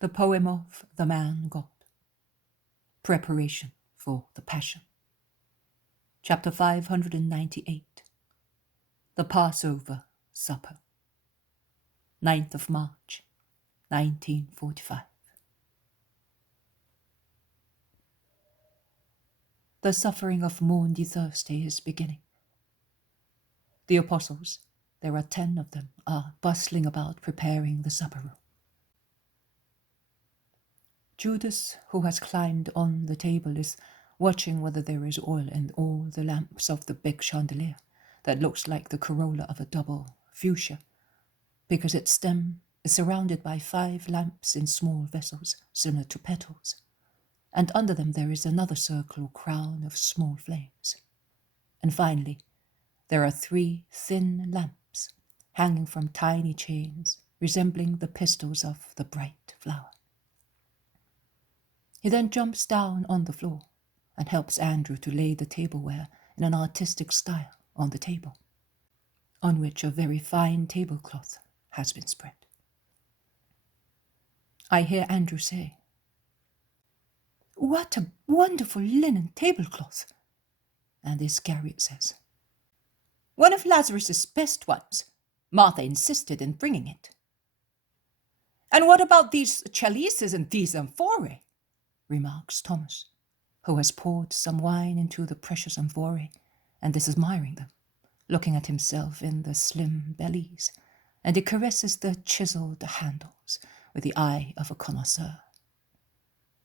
The poem of the man God. Preparation for the Passion. Chapter 598. The Passover Supper. 9th of March, 1945. The suffering of Maundy Thursday is beginning. The apostles, there are 10 of them, are bustling about preparing the supper room. Judas, who has climbed on the table, is watching whether there is oil in all the lamps of the big chandelier that looks like the corolla of a double fuchsia, because its stem is surrounded by 5 lamps in small vessels similar to petals, and under them there is another circle or crown of small flames. And finally, there are 3 thin lamps hanging from tiny chains resembling the pistils of the bright flower. He then jumps down on the floor and helps Andrew to lay the tableware in an artistic style on the table, on which a very fine tablecloth has been spread. I hear Andrew say, "What a wonderful linen tablecloth!" And Iscariot says, "One of Lazarus's best ones. Martha insisted in bringing it." "And what about these chalices and these amphorae?" remarks Thomas, who has poured some wine into the precious amphorae and is admiring them, looking at himself in the slim bellies, and he caresses the chiseled handles with the eye of a connoisseur.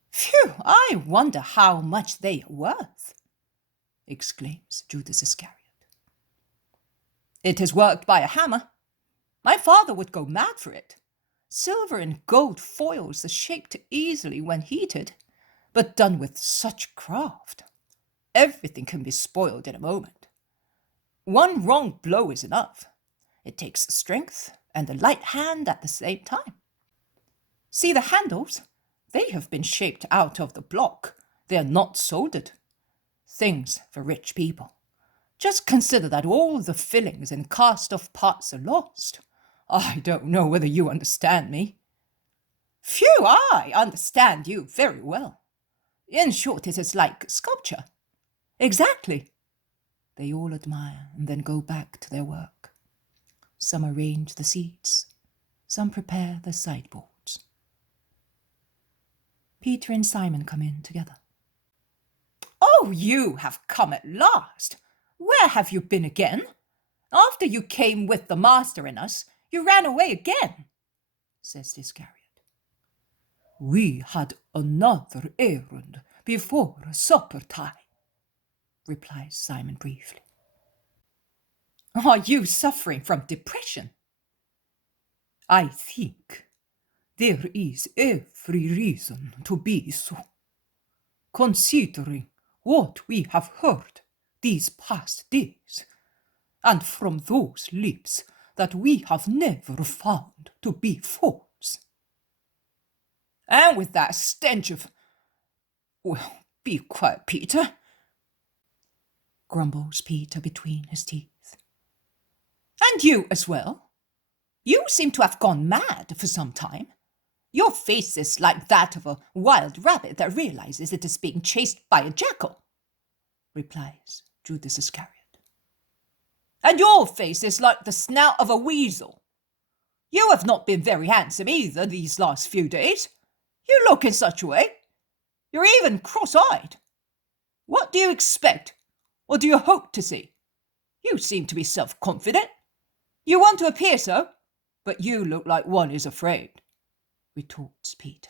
"Phew, I wonder how much they are worth," exclaims Judas Iscariot. "It is worked by a hammer. My father would go mad for it. Silver and gold foils are shaped easily when heated, but done with such craft. Everything can be spoiled in a moment. One wrong blow is enough. It takes strength and a light hand at the same time. See the handles? They have been shaped out of the block. They are not soldered. Things for rich people. Just consider that all the fillings and cast-off parts are lost. I don't know whether you understand me." "Phew, I understand you very well. In short, it is like sculpture." "Exactly." They all admire and then go back to their work. Some arrange the seats, some prepare the sideboards. Peter and Simon come in together. "Oh, you have come at last. Where have you been again? After you came with the master and us, you ran away again," says Iscariot. "We had another errand before supper time," replies Simon briefly. "Are you suffering from depression?" "I think there is every reason to be so, considering what we have heard these past days, and from those lips that we have never found to be false. And with that stench of... Well, be quiet, Peter," grumbles Peter between his teeth. "And you as well. You seem to have gone mad for some time. Your face is like that of a wild rabbit that realizes it is being chased by a jackal," replies Judas Iscariot. "And your face is like the snout of a weasel. You have not been very handsome either these last few days. You look in such a way. You're even cross-eyed. What do you expect, or do you hope to see? You seem to be self-confident. You want to appear so, but you look like one is afraid," retorts Peter.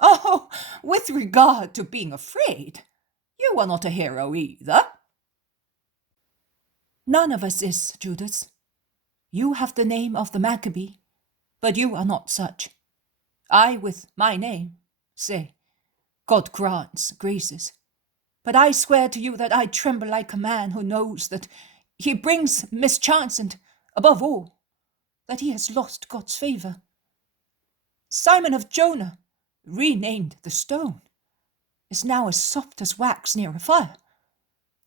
"Oh, with regard to being afraid, you are not a hero either." "None of us is, Judas. You have the name of the Maccabee, but you are not such. I, with my name, say, God grants graces. But I swear to you that I tremble like a man who knows that he brings mischance and, above all, that he has lost God's favour. Simon of Jonah, renamed the stone, is now as soft as wax near a fire.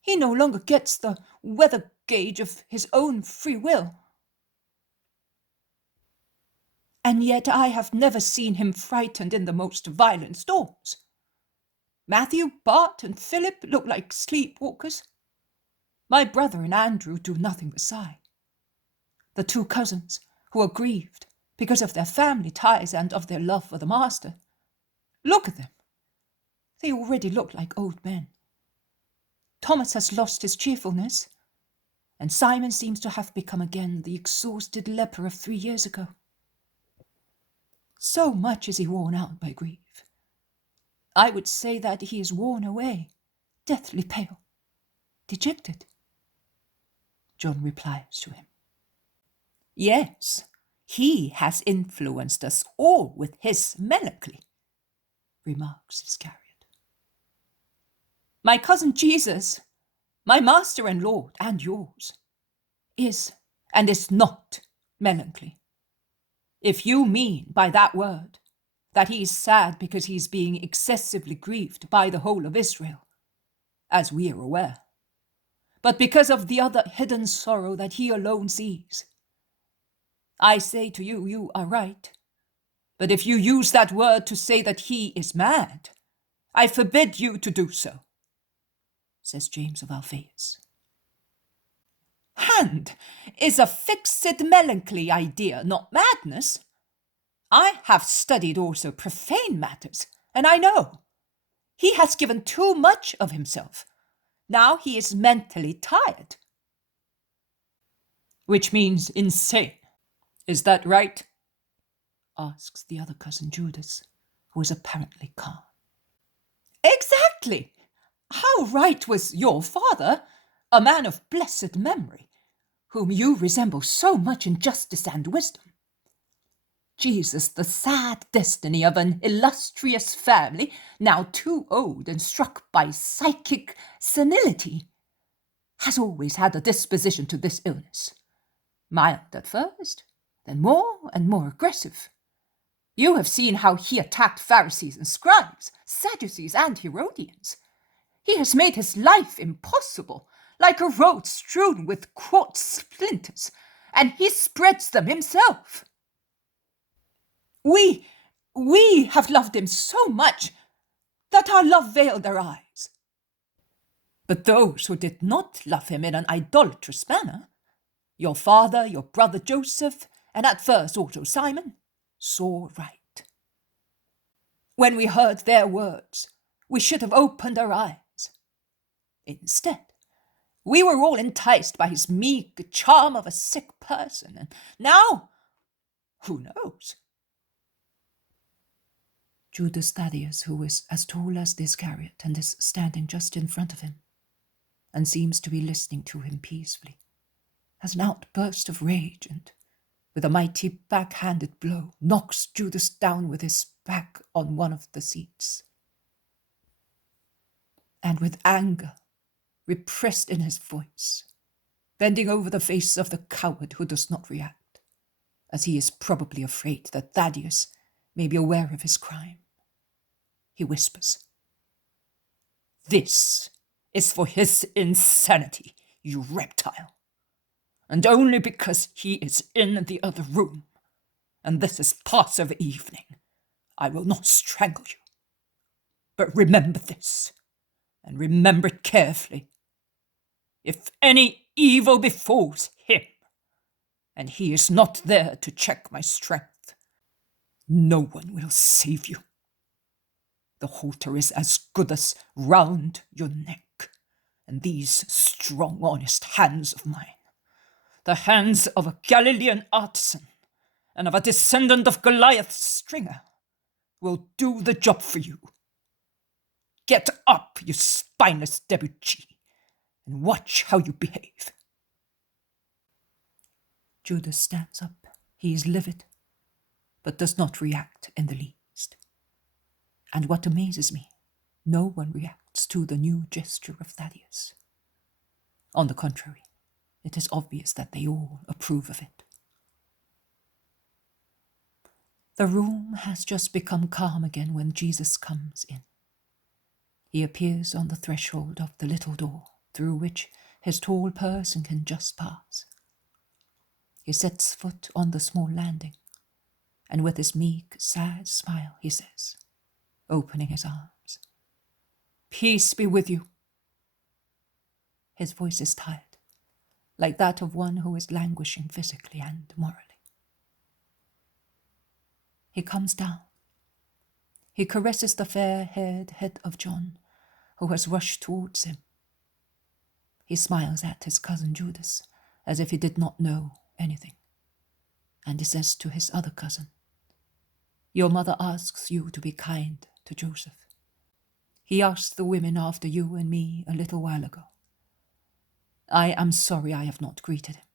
He no longer gets the weather gauge of his own free will." and yet I have never seen him frightened in the most violent storms. Matthew, Bart, and Philip look like sleepwalkers. My brother and Andrew do nothing but sigh. The two cousins, who are grieved because of their family ties and of their love for the Master, look at them. They already look like old men. Thomas has lost his cheerfulness, and Simon seems to have become again the exhausted leper of 3 years ago. So much is he worn out by grief. I would say that he is worn away, deathly pale, dejected. John replies to him. Yes, he has influenced us all with his melancholy, remarks Iscariot. My cousin Jesus, my master and Lord and yours, is and is not melancholy. If you mean by that word that he is sad because he is being excessively grieved by the whole of Israel, as we are aware, but because of the other hidden sorrow that he alone sees, I say to you, you are right. But if you use that word to say that he is mad, I forbid you to do so, says James of Alphaeus. And is a fixed melancholy idea not madness? I have studied also profane matters, and I know. He has given too much of himself. Now he is mentally tired. Which means insane. Is that right? Asks the other cousin Judas, who is apparently calm. Exactly. How right was your father, a man of blessed memory, whom you resemble so much in justice and wisdom. Jesus, the sad destiny of an illustrious family, now too old and struck by psychic senility, has always had a disposition to this illness. Mild at first, then more and more aggressive. You have seen how he attacked Pharisees and scribes, Sadducees and Herodians. He has made his life impossible, like a road strewn with quartz splinters, and he spreads them himself. We have loved him so much that our love veiled our eyes. But those who did not love him in an idolatrous manner, your father, your brother Joseph, and at first also Simon, saw right. When we heard their words, we should have opened our eyes. Instead, we were all enticed by his meek charm of a sick person, and now, who knows? Judas Thaddeus, who is as tall as the Iscariot and is standing just in front of him, and seems to be listening to him peacefully, has an outburst of rage and, with a mighty backhanded blow, knocks Judas down with his back on one of the seats. And with anger repressed in his voice, bending over the face of the coward who does not react, as he is probably afraid that Thaddeus may be aware of his crime, he whispers, "This is for his insanity, you reptile, and only because he is in the other room, and this is Passover evening, I will not strangle you. But remember this, and remember it carefully. If any evil befalls him, and he is not there to check my strength, no one will save you. The halter is as good as round your neck, and these strong, honest hands of mine, the hands of a Galilean artisan and of a descendant of Goliath's stringer, will do the job for you. Get up, you spineless debauchee, and watch how you behave." Judas stands up. He is livid, but does not react in the least. And what amazes me, no one reacts to the new gesture of Thaddeus. On the contrary, it is obvious that they all approve of it. The room has just become calm again when Jesus comes in. He appears on the threshold of the little door through which his tall person can just pass. He sets foot on the small landing, and with his meek, sad smile, he says, opening his arms, "Peace be with you." His voice is tired, like that of one who is languishing physically and morally. He comes down. He caresses the fair-haired head of John, who has rushed towards him. He smiles at his cousin Judas, as if he did not know anything, and he says to his other cousin, "Your mother asks you to be kind to Joseph. He asked the women after you and me a little while ago. I am sorry I have not greeted him."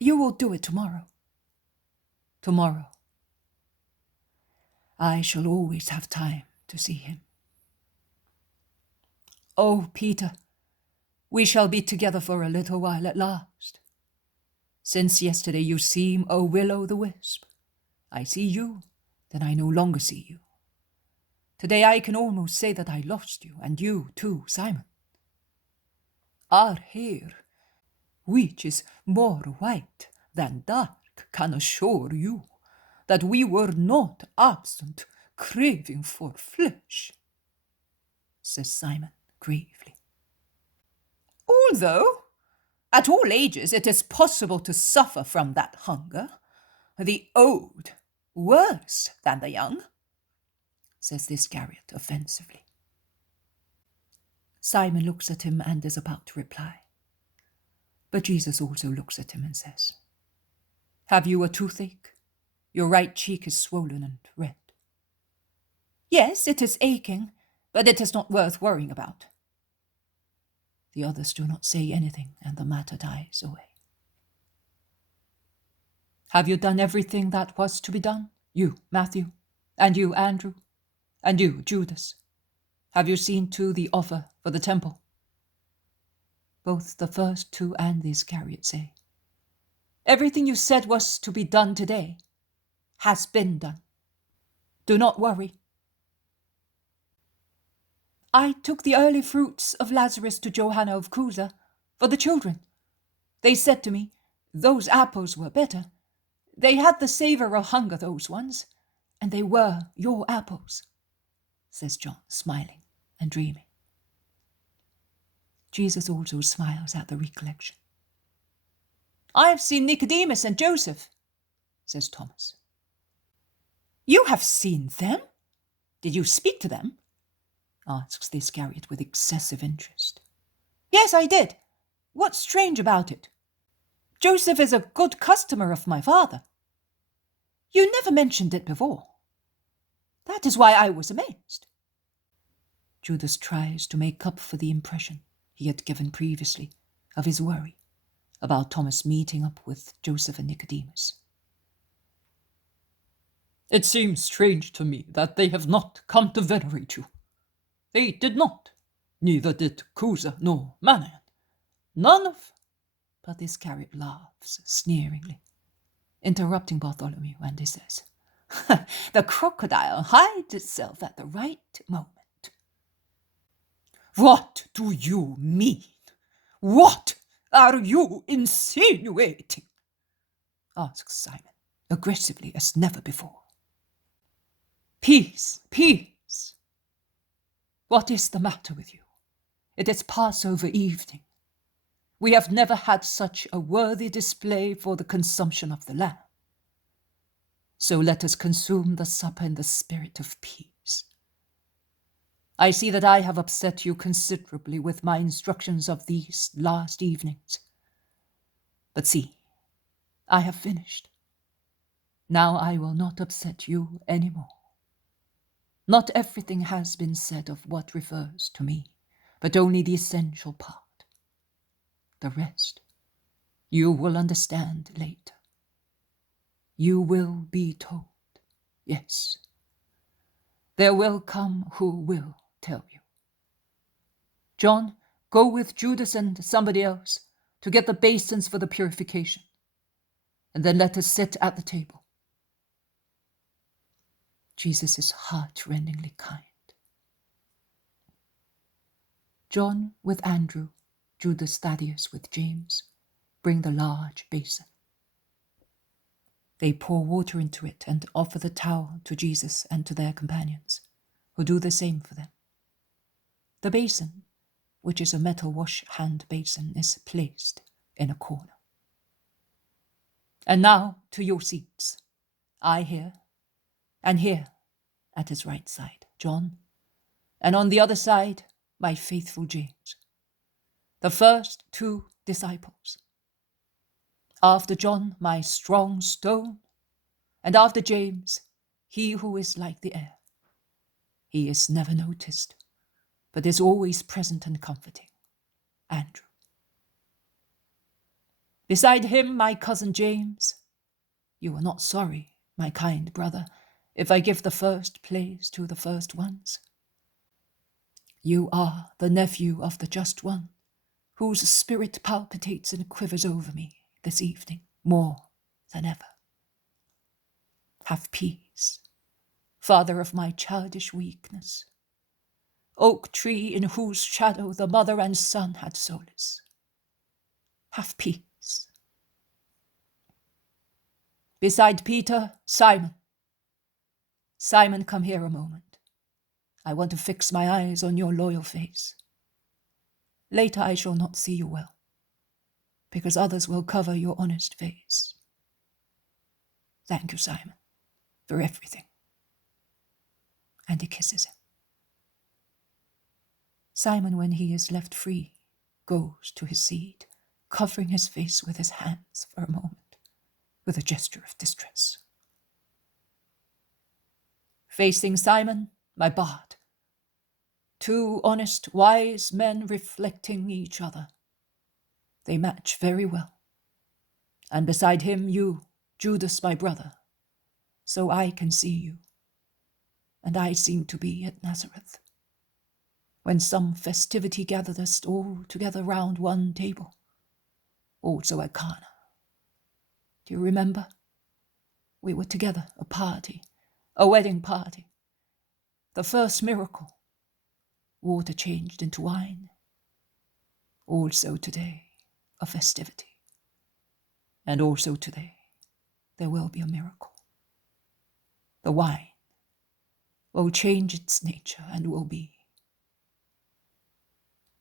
"You will do it tomorrow." "Tomorrow. I shall always have time to see him." "Oh, Peter, we shall be together for a little while at last. Since yesterday you seem a will-o'-the-wisp. I see you, then I no longer see you. Today I can almost say that I lost you, and you too, Simon. Our hair, which is more white than dark, can assure you that we were not absent, craving for flesh," says Simon gravely. "Although, at all ages, it is possible to suffer from that hunger, the old worse than the young," says the Iscariot offensively. Simon looks at him and is about to reply. But Jesus also looks at him and says, "Have you a toothache? Your right cheek is swollen and red." "Yes, it is aching, but it is not worth worrying about." The others do not say anything, and the matter dies away. "Have you done everything that was to be done? You, Matthew, and you, Andrew, and you, Judas? Have you seen to the offer for the temple?" Both the first two and the Iscariot say, "Everything you said was to be done today has been done. Do not worry." "I took the early fruits of Lazarus to Johanna of Cusa for the children. They said to me, 'Those apples were better. They had the savor of hunger, those ones, and they were your apples,' says John, smiling and dreaming. Jesus also smiles at the recollection. "I have seen Nicodemus and Joseph," says Thomas. "You have seen them? Did you speak to them?" asks the Iscariot with excessive interest. "Yes, I did. What's strange about it? Joseph is a good customer of my father. You never mentioned it before. That is why I was amazed." Judas tries to make up for the impression he had given previously of his worry about Thomas meeting up with Joseph and Nicodemus. "It seems strange to me that they have not come to venerate you. They did not, neither did Cusa nor Manaen. None of—" But the Iscariot laughs sneeringly, interrupting Bartholomew, and he says, "The crocodile hides itself at the right moment." "What do you mean? What are you insinuating?" asks Simon, aggressively as never before. "Peace, peace. What is the matter with you? It is Passover evening. We have never had such a worthy display for the consumption of the lamb. So let us consume the supper in the spirit of peace. I see that I have upset you considerably with my instructions of these last evenings. But see, I have finished. Now I will not upset you any more. Not everything has been said of what refers to me, but only the essential part. The rest you will understand later. You will be told, yes. There will come who will tell you. John, go with Judas and somebody else to get the basins for the purification, and then let us sit at the table." Jesus is heart-rendingly kind. John with Andrew, Judas Thaddeus with James, bring the large basin. They pour water into it and offer the towel to Jesus and to their companions, who do the same for them. The basin, which is a metal wash-hand basin, is placed in a corner. And now to your seats. I here, and here, at his right side, John, and on the other side, my faithful James, the first 2 disciples. After John, my strong stone, and after James, he who is like the air. He is never noticed, but is always present and comforting, Andrew. Beside him, my cousin James. You are not sorry, my kind brother, if I give the first place to the first ones. You are the nephew of the Just One, whose spirit palpitates and quivers over me this evening more than ever. Have peace, father of my childish weakness, oak tree in whose shadow the mother and son had solace. Have peace. Beside Peter, Simon. Simon, come here a moment. I want to fix my eyes on your loyal face. Later I shall not see you well, because others will cover your honest face. Thank you, Simon, for everything. And he kisses him. Simon, when he is left free, goes to his seat, covering his face with his hands for a moment, with a gesture of distress. Facing Simon, my bard, 2 honest, wise men reflecting each other. They match very well. And beside him, you, Judas, my brother, so I can see you. And I seem to be at Nazareth, when some festivity gathered us all together round one table, also at Cana. Do you remember? We were together, a party, a wedding party. The first miracle, water changed into wine. Also today, a festivity. And also today, there will be a miracle. The wine will change its nature and will be.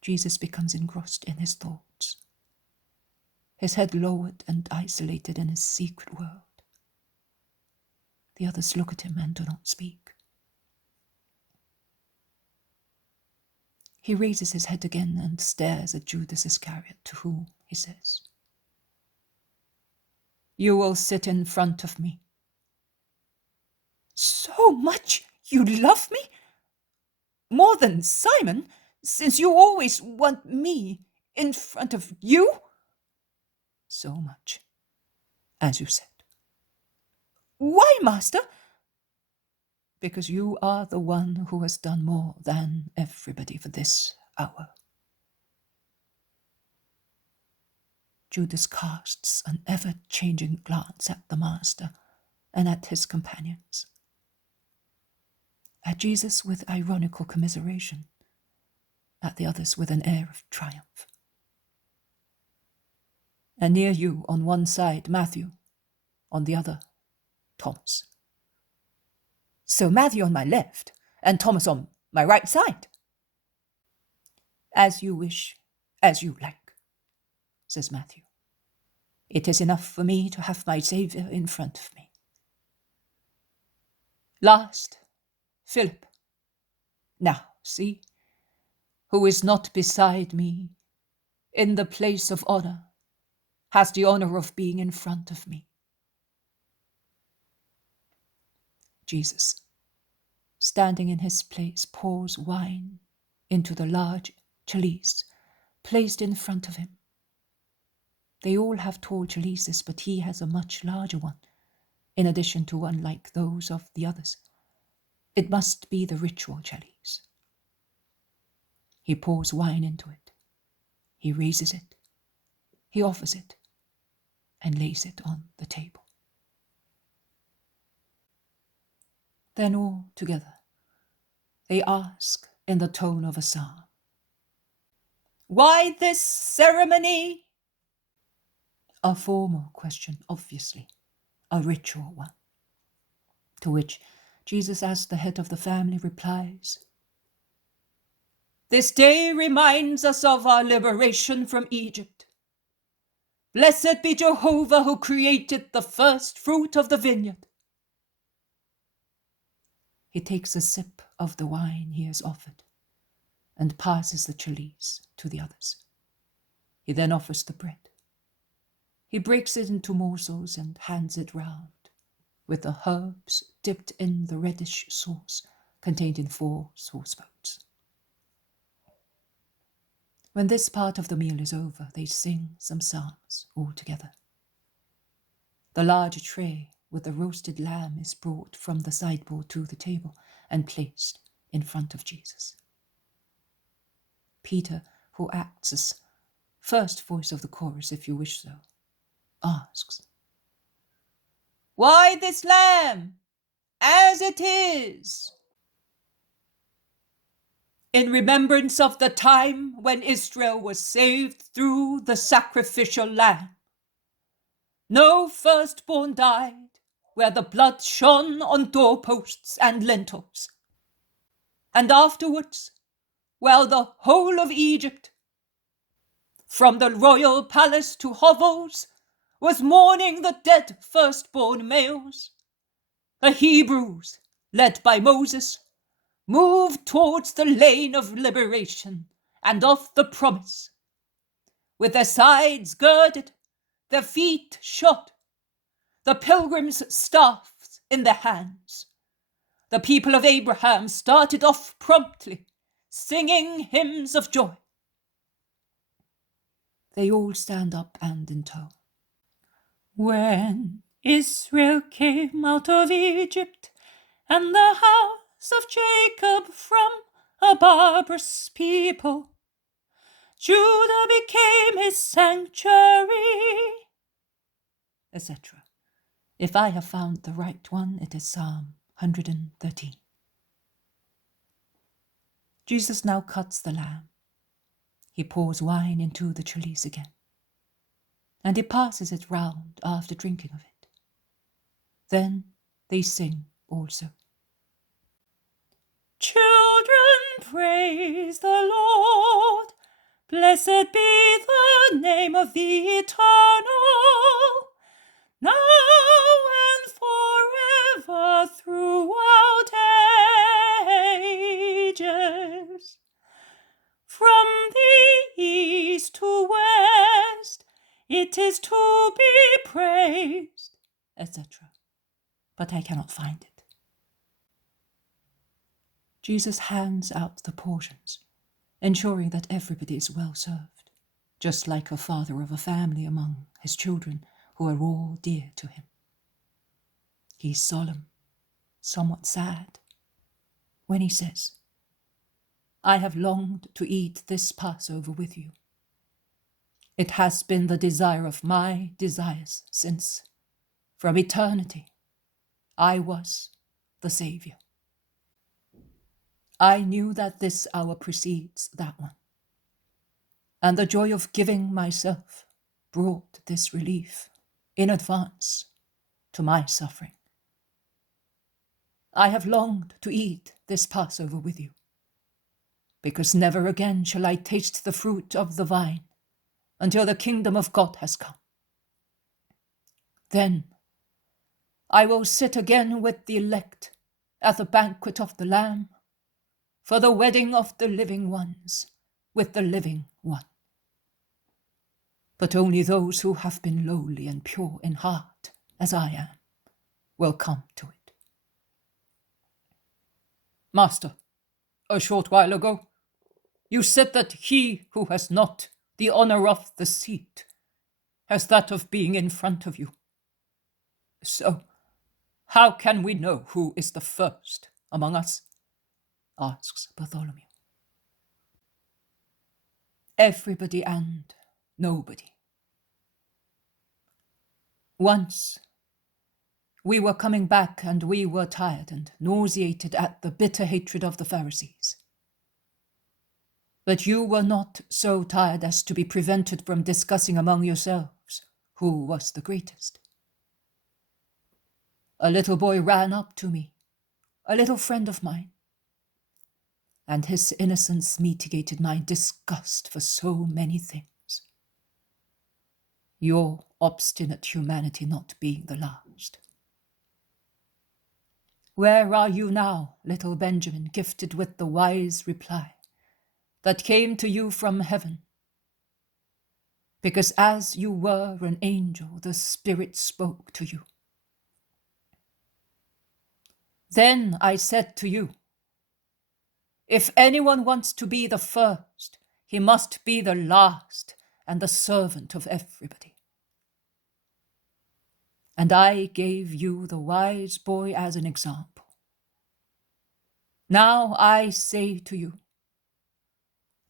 Jesus becomes engrossed in his thoughts, his head lowered and isolated in his secret world. The others look at him and do not speak. He raises his head again and stares at Judas Iscariot, to whom he says, "You will sit in front of me." "So much you love me? More than Simon, since you always want me in front of you?" "So much, as you said." "Why, master?" "Because you are the one who has done more than everybody for this hour." Judas casts an ever-changing glance at the master and at his companions. At Jesus with ironical commiseration, at the others with an air of triumph. And near you, on one side, Matthew, on the other, Thomas. "So Matthew on my left, and Thomas on my right side?" "As you wish, as you like," says Matthew. "It is enough for me to have my Saviour in front of me." Last, Philip. Now, see, who is not beside me, in the place of honor, has the honor of being in front of me. Jesus, standing in his place, pours wine into the large chalice placed in front of him. They all have tall chalices, but he has a much larger one, in addition to one like those of the others. It must be the ritual chalice. He pours wine into it. He raises it. He offers it and lays it on the table. Then all together, they ask in the tone of a psalm, "Why this ceremony?" A formal question, obviously, a ritual one. To which Jesus, as the head of the family, replies, "This day reminds us of our liberation from Egypt. Blessed be Jehovah who created the first fruit of the vineyard." He takes a sip of the wine he has offered and passes the chalice to the others. He then offers the bread. He breaks it into morsels and hands it round, with the herbs dipped in the reddish sauce contained in 4 saucepans. When this part of the meal is over, they sing some psalms all together. The large tray with the roasted lamb is brought from the sideboard to the table and placed in front of Jesus. Peter, who acts as first voice of the chorus, if you wish so, asks, "Why this lamb, as it is?" In remembrance of the time when Israel was saved through the sacrificial lamb. No firstborn died where the blood shone on doorposts and lintels. And afterwards, while the whole of Egypt, from the royal palace to hovels, was mourning the dead firstborn males, the Hebrews, led by Moses, moved towards the lane of liberation and of the promise, with their sides girded, their feet shod, the pilgrims' staffs in their hands. The people of Abraham started off promptly, singing hymns of joy. They all stand up and intone. When Israel came out of Egypt, and the house of Jacob from a barbarous people, Judah became his sanctuary, etc. If I have found the right one, it is Psalm 113. Jesus now cuts the lamb. He pours wine into the chalice again, and he passes it round after drinking of it. Then they sing also. Children, praise the Lord. Blessed be the name of the Eternal, now and forever throughout ages. From the east to west, it is to be praised, etc. But I cannot find it. Jesus hands out the portions, ensuring that everybody is well served, just like a father of a family among his children who are all dear to him. He's solemn, somewhat sad, when he says, "I have longed to eat this Passover with you. It has been the desire of my desires since, from eternity, I was the Savior. I knew that this hour precedes that one, and the joy of giving myself brought this relief in advance to my suffering. I have longed to eat this Passover with you, because never again shall I taste the fruit of the vine until the kingdom of God has come. Then I will sit again with the elect at the banquet of the Lamb, for the wedding of the living ones with the living one. But only those who have been lowly and pure in heart, as I am, will come to it." "Master, a short while ago, you said that he who has not the honor of the seat has that of being in front of you. So, how can we know who is the first among us?" asks Bartholomew. Everybody and nobody. Once, we were coming back and we were tired and nauseated at the bitter hatred of the Pharisees. But you were not so tired as to be prevented from discussing among yourselves who was the greatest. a little boy ran up to me, a little friend of mine, and his innocence mitigated my disgust for so many things. Your obstinate humanity not being the last. Where are you now, little Benjamin, gifted with the wise reply that came to you from heaven? Because as you were an angel, the Spirit spoke to you. Then I said to you, if anyone wants to be the first, he must be the last and the servant of everybody. And I gave you the wise boy as an example. Now I say to you,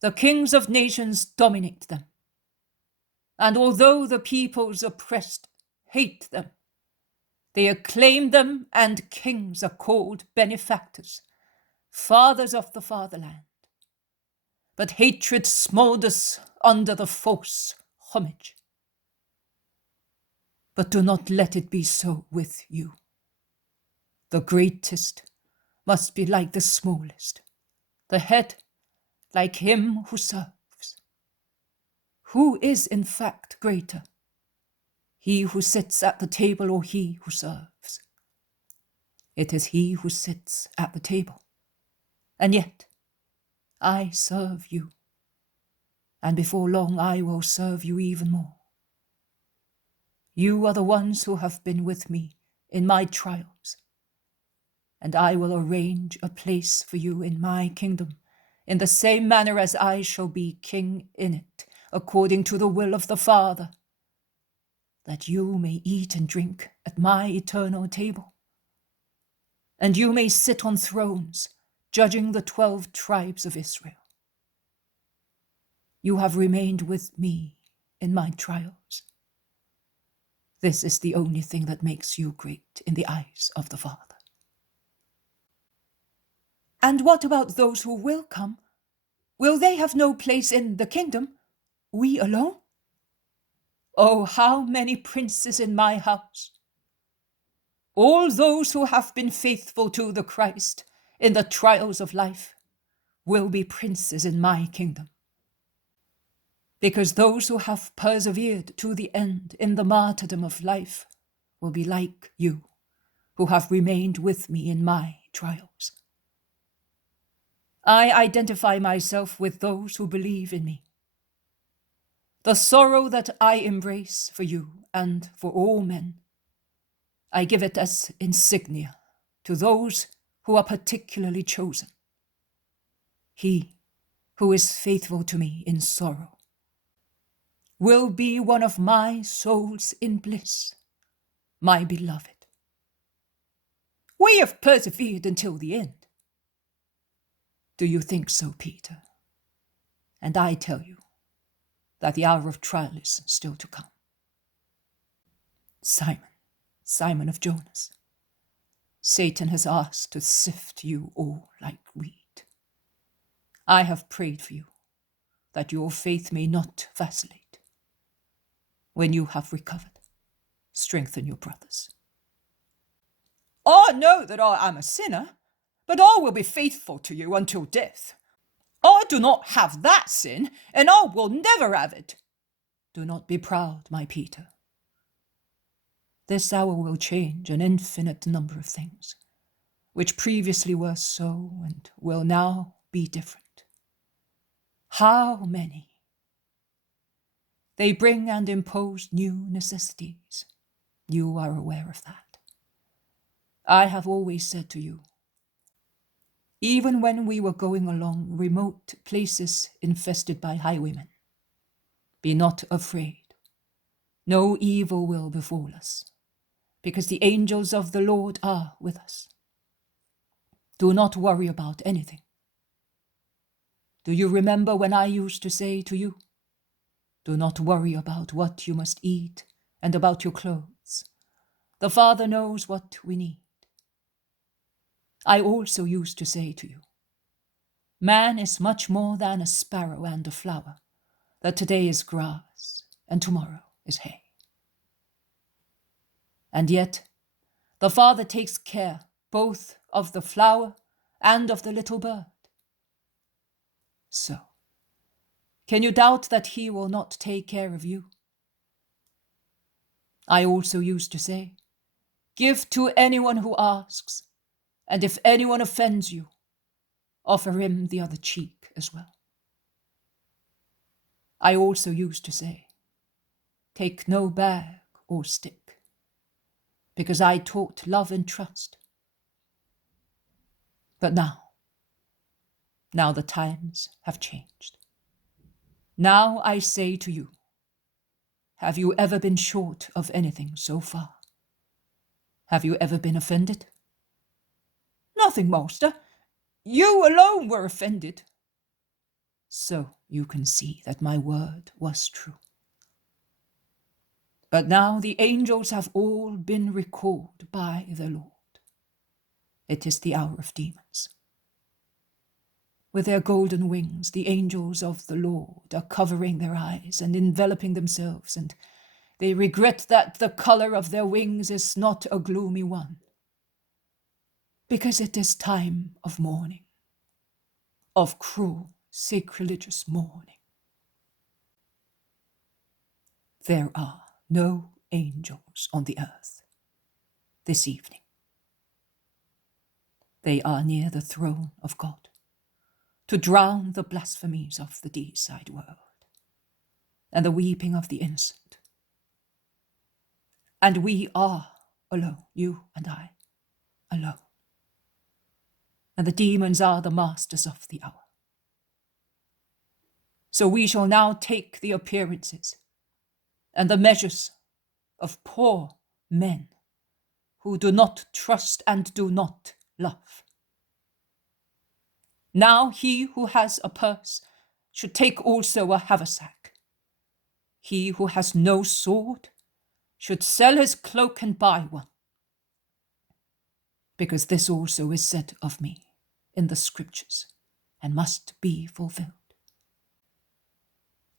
the kings of nations dominate them. And although the peoples oppressed hate them, they acclaim them, and kings are called benefactors, fathers of the fatherland. But hatred smolders under the false homage. But do not let it be so with you. The greatest must be like the smallest, the head like him who serves. Who is in fact greater, he who sits at the table or he who serves? It is he who sits at the table. And yet, I serve you, and before long I will serve you even more. You are the ones who have been with me in my trials, and I will arrange a place for you in my kingdom, in the same manner as I shall be king in it, according to the will of the Father, that you may eat and drink at my eternal table, and you may sit on thrones, judging the 12 tribes of Israel. You have remained with me in my trials. This is the only thing that makes you great in the eyes of the Father. And what about those who will come? Will they have no place in the kingdom? We alone? Oh, how many princes in my house! All those who have been faithful to the Christ in the trials of life will be princes in my kingdom. Because those who have persevered to the end in the martyrdom of life will be like you, who have remained with me in my trials. I identify myself with those who believe in me. The sorrow that I embrace for you and for all men, I give it as insignia to those who are particularly chosen. He who is faithful to me in sorrow will be one of my souls in bliss, my beloved. We have persevered until the end. Do you think so, Peter? And I tell you that the hour of trial is still to come. Simon, Simon of Jonas, Satan has asked to sift you all like wheat. I have prayed for you, that your faith may not vacillate. When you have recovered, strengthen your brothers. I know that I am a sinner, but I will be faithful to you until death. I do not have that sin, and I will never have it. Do not be proud, my Peter. This hour will change an infinite number of things, which previously were so and will now be different. How many? They bring and impose new necessities. You are aware of that. I have always said to you, even when we were going along remote places infested by highwaymen, be not afraid. No evil will befall us, because the angels of the Lord are with us. Do not worry about anything. Do you remember when I used to say to you, do not worry about what you must eat and about your clothes. The Father knows what we need. I also used to say to you, man is much more than a sparrow and a flower, that today is grass and tomorrow is hay. And yet, The Father takes care both of the flower and of the little bird. So, can you doubt that he will not take care of you? I also used to say, give to anyone who asks, and if anyone offends you, offer him the other cheek as well. I also used to say, take no bag or stick, because I taught love and trust. But now the times have changed. Now I say to you, have you ever been short of anything so far? Have you ever been offended? Nothing, Master. You alone were offended. So you can see that my word was true. But now the angels have all been recalled by the Lord. It is the hour of demons. With their golden wings, the angels of the Lord are covering their eyes and enveloping themselves, and they regret that the color of their wings is not a gloomy one, because it is time of mourning, of cruel, sacrilegious mourning. There are no angels on the earth this evening. They are near the throne of God to drown the blasphemies of the deicide world and the weeping of the innocent. And we are alone, you and I, alone. And the demons are the masters of the hour. So we shall now take the appearances and the measures of poor men who do not trust and do not love. Now he who has a purse should take also a haversack. He who has no sword should sell his cloak and buy one. Because this also is said of me in the scriptures and must be fulfilled.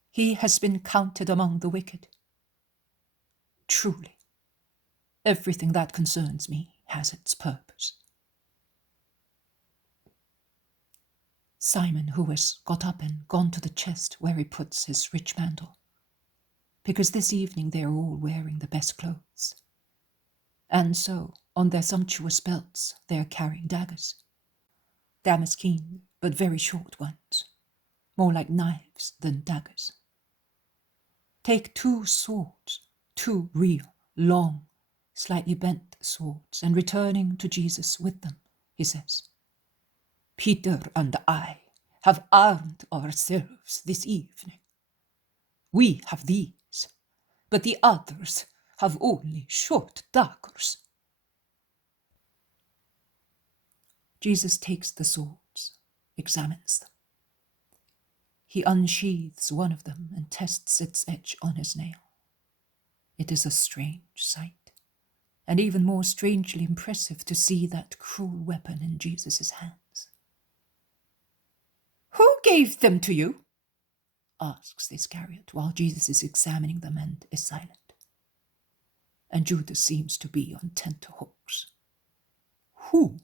He has been counted among the wicked. Truly, everything that concerns me has its purpose. Simon, who has got up and gone to the chest where he puts his rich mantle, because this evening they are all wearing the best clothes. And so, on their sumptuous belts, they are carrying daggers. Damascene, but very short ones, more like knives than daggers. Take 2 swords, 2 real, long, slightly bent swords, and returning to Jesus with them, he says, Peter and I have armed ourselves this evening. We have these, but the others have only short daggers. Jesus takes the swords, examines them. He unsheathes one of them and tests its edge on his nail. It is a strange sight, and even more strangely impressive to see that cruel weapon in Jesus' hands. Who gave them to you? Asks the Iscariot, while Jesus is examining them and is silent. And Judas seems to be on tenterhooks. Who?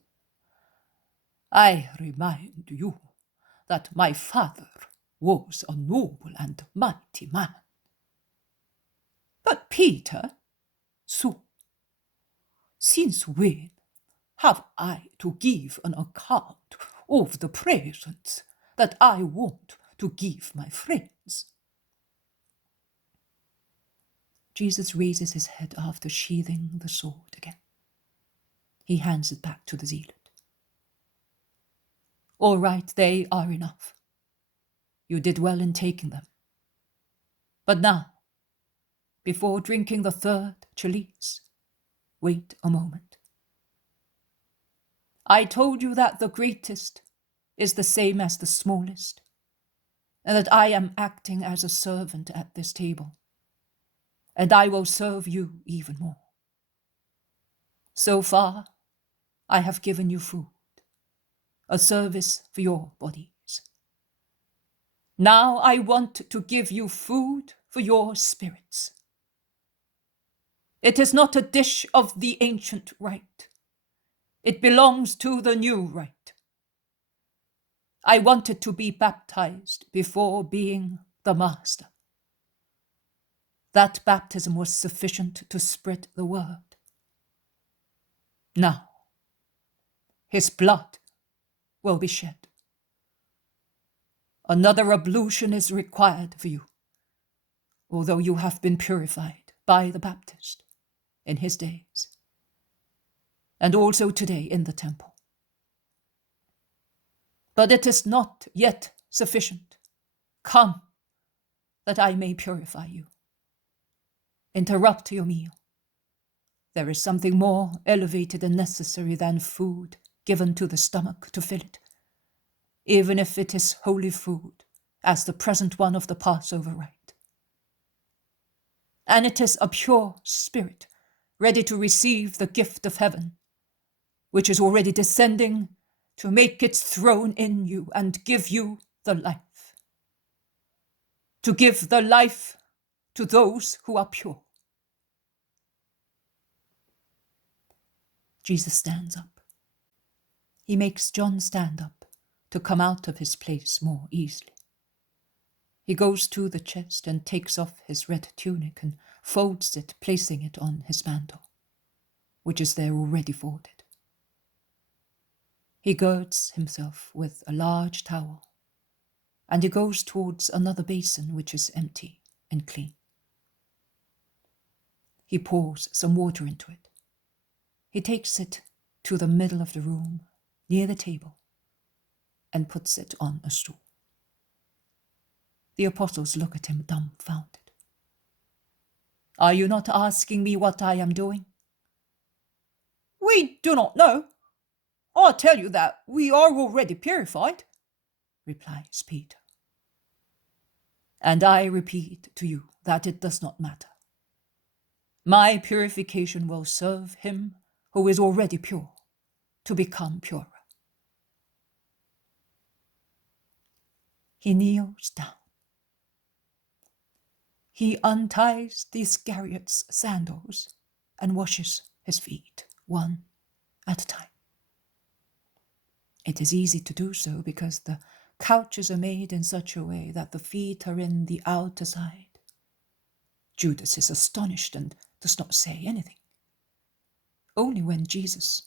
I remind you that my father was a noble and mighty man. But Peter, so, since when have I to give an account of the presents that I want to give my friends? Jesus raises his head after sheathing the sword again. He hands it back to the zealot. All right, they are enough. You did well in taking them. But now, before drinking the 3rd chalice, wait a moment. I told you that the greatest is the same as the smallest, and that I am acting as a servant at this table, and I will serve you even more. So far, I have given you food, a service for your bodies. Now I want to give you food for your spirits. It is not a dish of the ancient rite. It belongs to the new rite. I wanted to be baptized before being the master. That baptism was sufficient to spread the word. Now, his blood will be shed. Another ablution is required for you, although you have been purified by the Baptist in his days, and also today in the temple. But it is not yet sufficient. Come, that I may purify you. Interrupt your meal. There is something more elevated and necessary than food given to the stomach to fill it, even if it is holy food, as the present one of the Passover rite. And it is a pure spirit, ready to receive the gift of heaven, which is already descending to make its throne in you and give you the life. To give the life to those who are pure. Jesus stands up. He makes John stand up to come out of his place more easily. He goes to the chest and takes off his red tunic and folds it, placing it on his mantle, which is there already folded. He girds himself with a large towel, and he goes towards another basin which is empty and clean. He pours some water into it. He takes it to the middle of the room, near the table, and puts it on a stool. The apostles look at him dumbfounded. Are you not asking me what I am doing? We do not know. I tell you that we are already purified, replies Peter. And I repeat to you that it does not matter. My purification will serve him who is already pure to become purer. He kneels down. He unties the Iscariot's sandals and washes his feet, one at a time. It is easy to do so because the couches are made in such a way that the feet are in the outer side. Judas is astonished and does not say anything. Only when Jesus,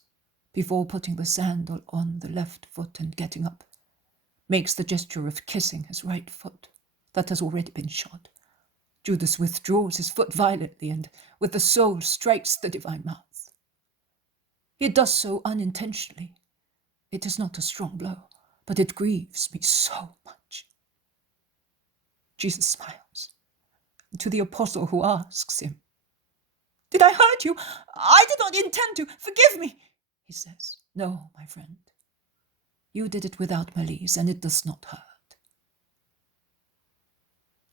before putting the sandal on the left foot and getting up, makes the gesture of kissing his right foot that has already been shod, Judas withdraws his foot violently and with the sole strikes the divine mouth. He does so unintentionally. It is not a strong blow, but it grieves me so much. Jesus smiles to the apostle who asks him, Did I hurt you? I did not intend to. Forgive me, he says. No, my friend. You did it without malice, and it does not hurt.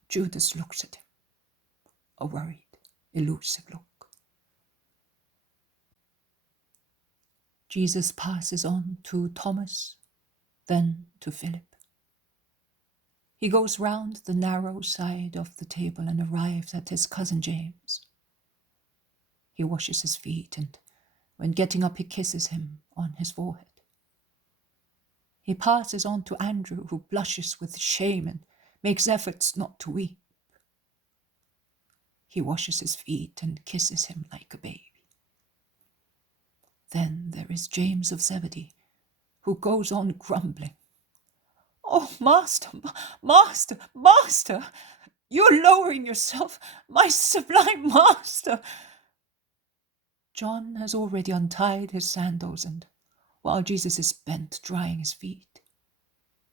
Judas looks at him, a worried, elusive look. Jesus passes on to Thomas, then to Philip. He goes round the narrow side of the table and arrives at his cousin James. He washes his feet, and when getting up he kisses him on his forehead. He passes on to Andrew, who blushes with shame and makes efforts not to weep. He washes his feet and kisses him like a baby. Then there is James of Zebedee, who goes on grumbling. Oh, Master, Master, Master, you're lowering yourself, my sublime Master. John has already untied his sandals, and while Jesus is bent drying his feet,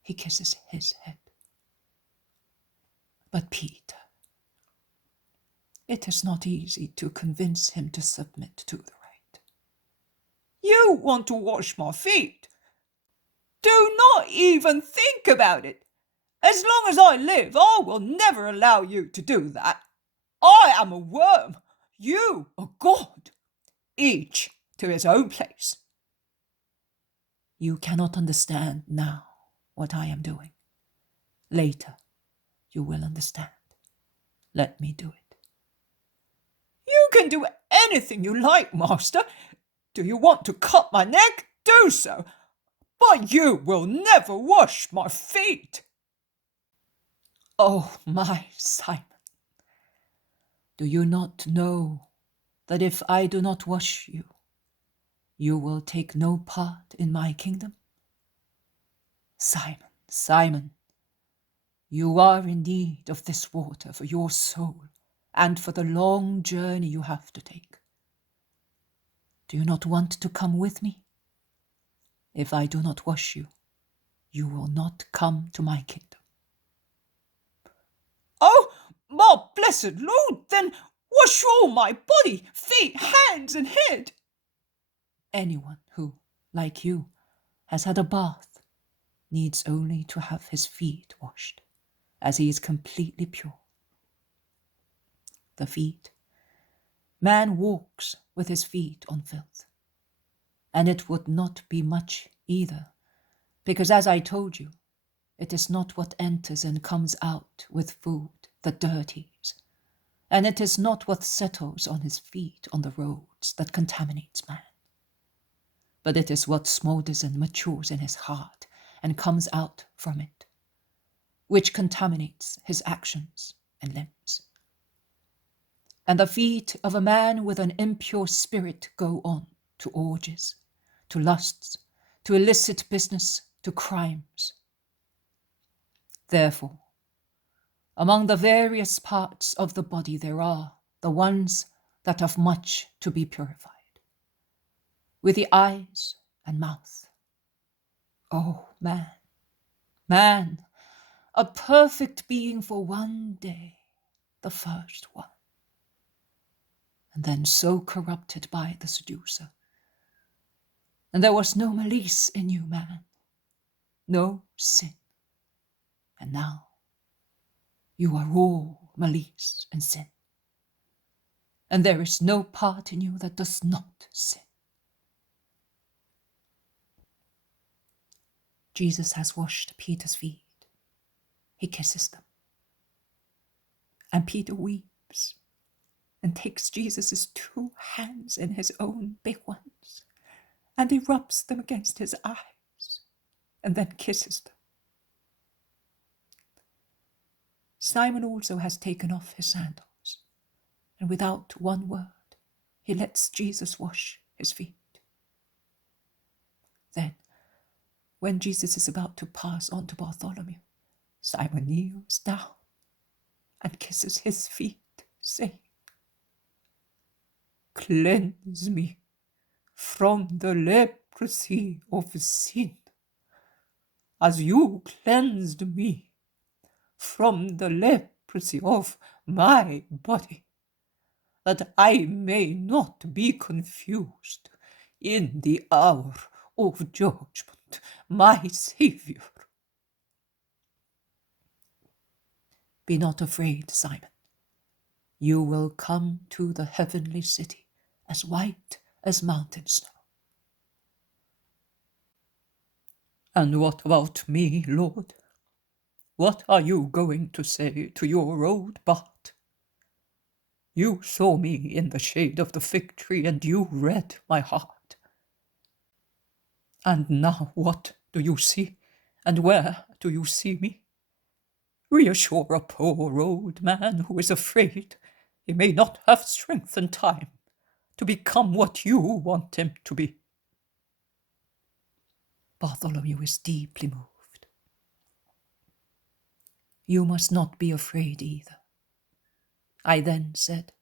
he kisses his head. But Peter, it is not easy to convince him to submit to the right. You want to wash my feet? Do not even think about it. As long as I live, I will never allow you to do that. I am a worm, you a god, each to his own place. You cannot understand now what I am doing. Later, you will understand. Let me do it. You can do anything you like, master. Do you want to cut my neck? Do so. But you will never wash my feet. Oh, my Simon, do you not know that if I do not wash you, you will take no part in my kingdom? Simon, Simon, you are in need of this water for your soul and for the long journey you have to take. Do you not want to come with me? If I do not wash you, you will not come to my kingdom. Oh, my blessed Lord, then wash all my body, feet, hands, and head. Anyone who, like you, has had a bath needs only to have his feet washed, as he is completely pure. The feet. Man walks with his feet on filth. And it would not be much either, because as I told you, it is not what enters and comes out with food that dirties, and it is not what settles on his feet on the roads that contaminates man, but it is what smoulders and matures in his heart and comes out from it, which contaminates his actions and limbs. And the feet of a man with an impure spirit go on to orgies, to lusts, to illicit business, to crimes. Therefore, among the various parts of the body there are the ones that have much to be purified, with the eyes and mouth. Oh, man, man, a perfect being for one day, the first one, and then so corrupted by the seducer. And there was no malice in you, man, no sin. And now you are all malice and sin. And there is no part in you that does not sin. Jesus has washed Peter's feet. He kisses them. And Peter weeps and takes Jesus' 2 hands in his own big ones, and he rubs them against his eyes and then kisses them. Simon also has taken off his sandals, and without one word, he lets Jesus wash his feet. Then, when Jesus is about to pass on to Bartholomew, Simon kneels down and kisses his feet, saying, "Cleanse me from the leprosy of sin, as you cleansed me from the leprosy of my body, that I may not be confused in the hour of judgment, my Saviour." Be not afraid, Simon. You will come to the heavenly city as white as mountain snow. And what about me, Lord? What are you going to say to your old Bart? You saw me in the shade of the fig tree, and you read my heart. And now what do you see, and where do you see me? Reassure a poor old man who is afraid he may not have strength and time to become what you want him to be. Bartholomew is deeply moved. You must not be afraid either. I then said,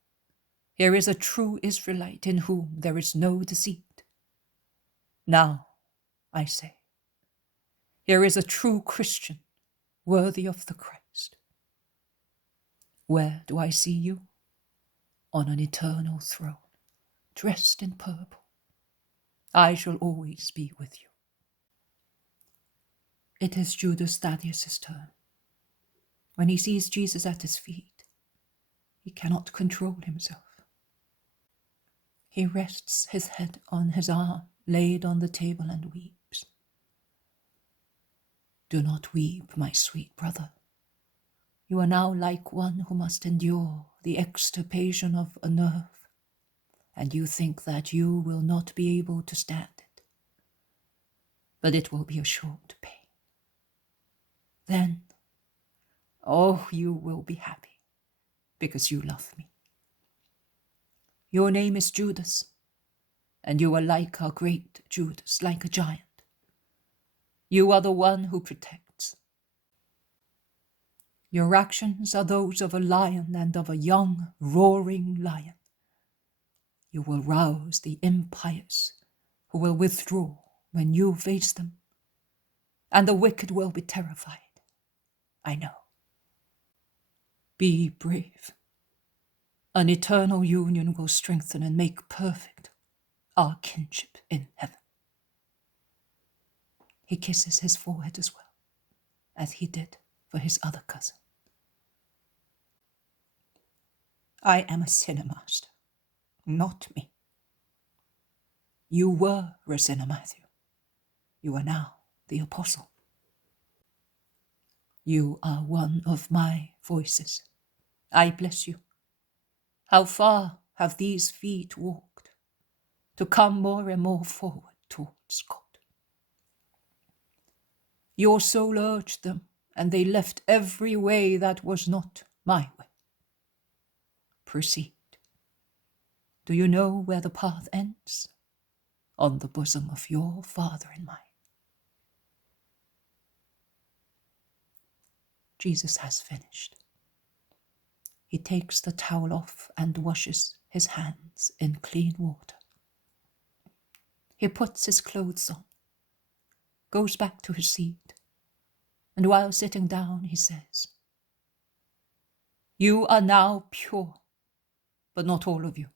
here is a true Israelite in whom there is no deceit. Now, I say, here is a true Christian worthy of the Christ. Where do I see you? On an eternal throne, dressed in purple. I shall always be with you. It is Judas Thaddeus' turn. When he sees Jesus at his feet, he cannot control himself. He rests his head on his arm laid on the table and weeps. Do not weep, my sweet brother. You are now like one who must endure the extirpation of a nerve. and you think that you will not be able to stand it. But it will be a short pain. Then, oh, you will be happy, because you love me. Your name is Judas, and you are like our great Judas, like a giant. You are the one who protects. Your actions are those of a lion and of a young, roaring lion. You will rouse the impious, who will withdraw when you face them, and the wicked will be terrified. I know. Be brave. An eternal union will strengthen and make perfect our kinship in heaven. He kisses his forehead as well, as he did for his other cousin. I am a sinner, Master, not me. You were a sinner, Matthew. You are now the apostle. You are one of my voices. I bless you. How far have these feet walked to come more and more forward towards God? Your soul urged them, and they left every way that was not my way. Proceed. Do you know where the path ends? On the bosom of your Father and mine. Jesus has finished. He takes the towel off and washes his hands in clean water. He puts his clothes on, goes back to his seat, and while sitting down he says, "You are now pure, but not all of you.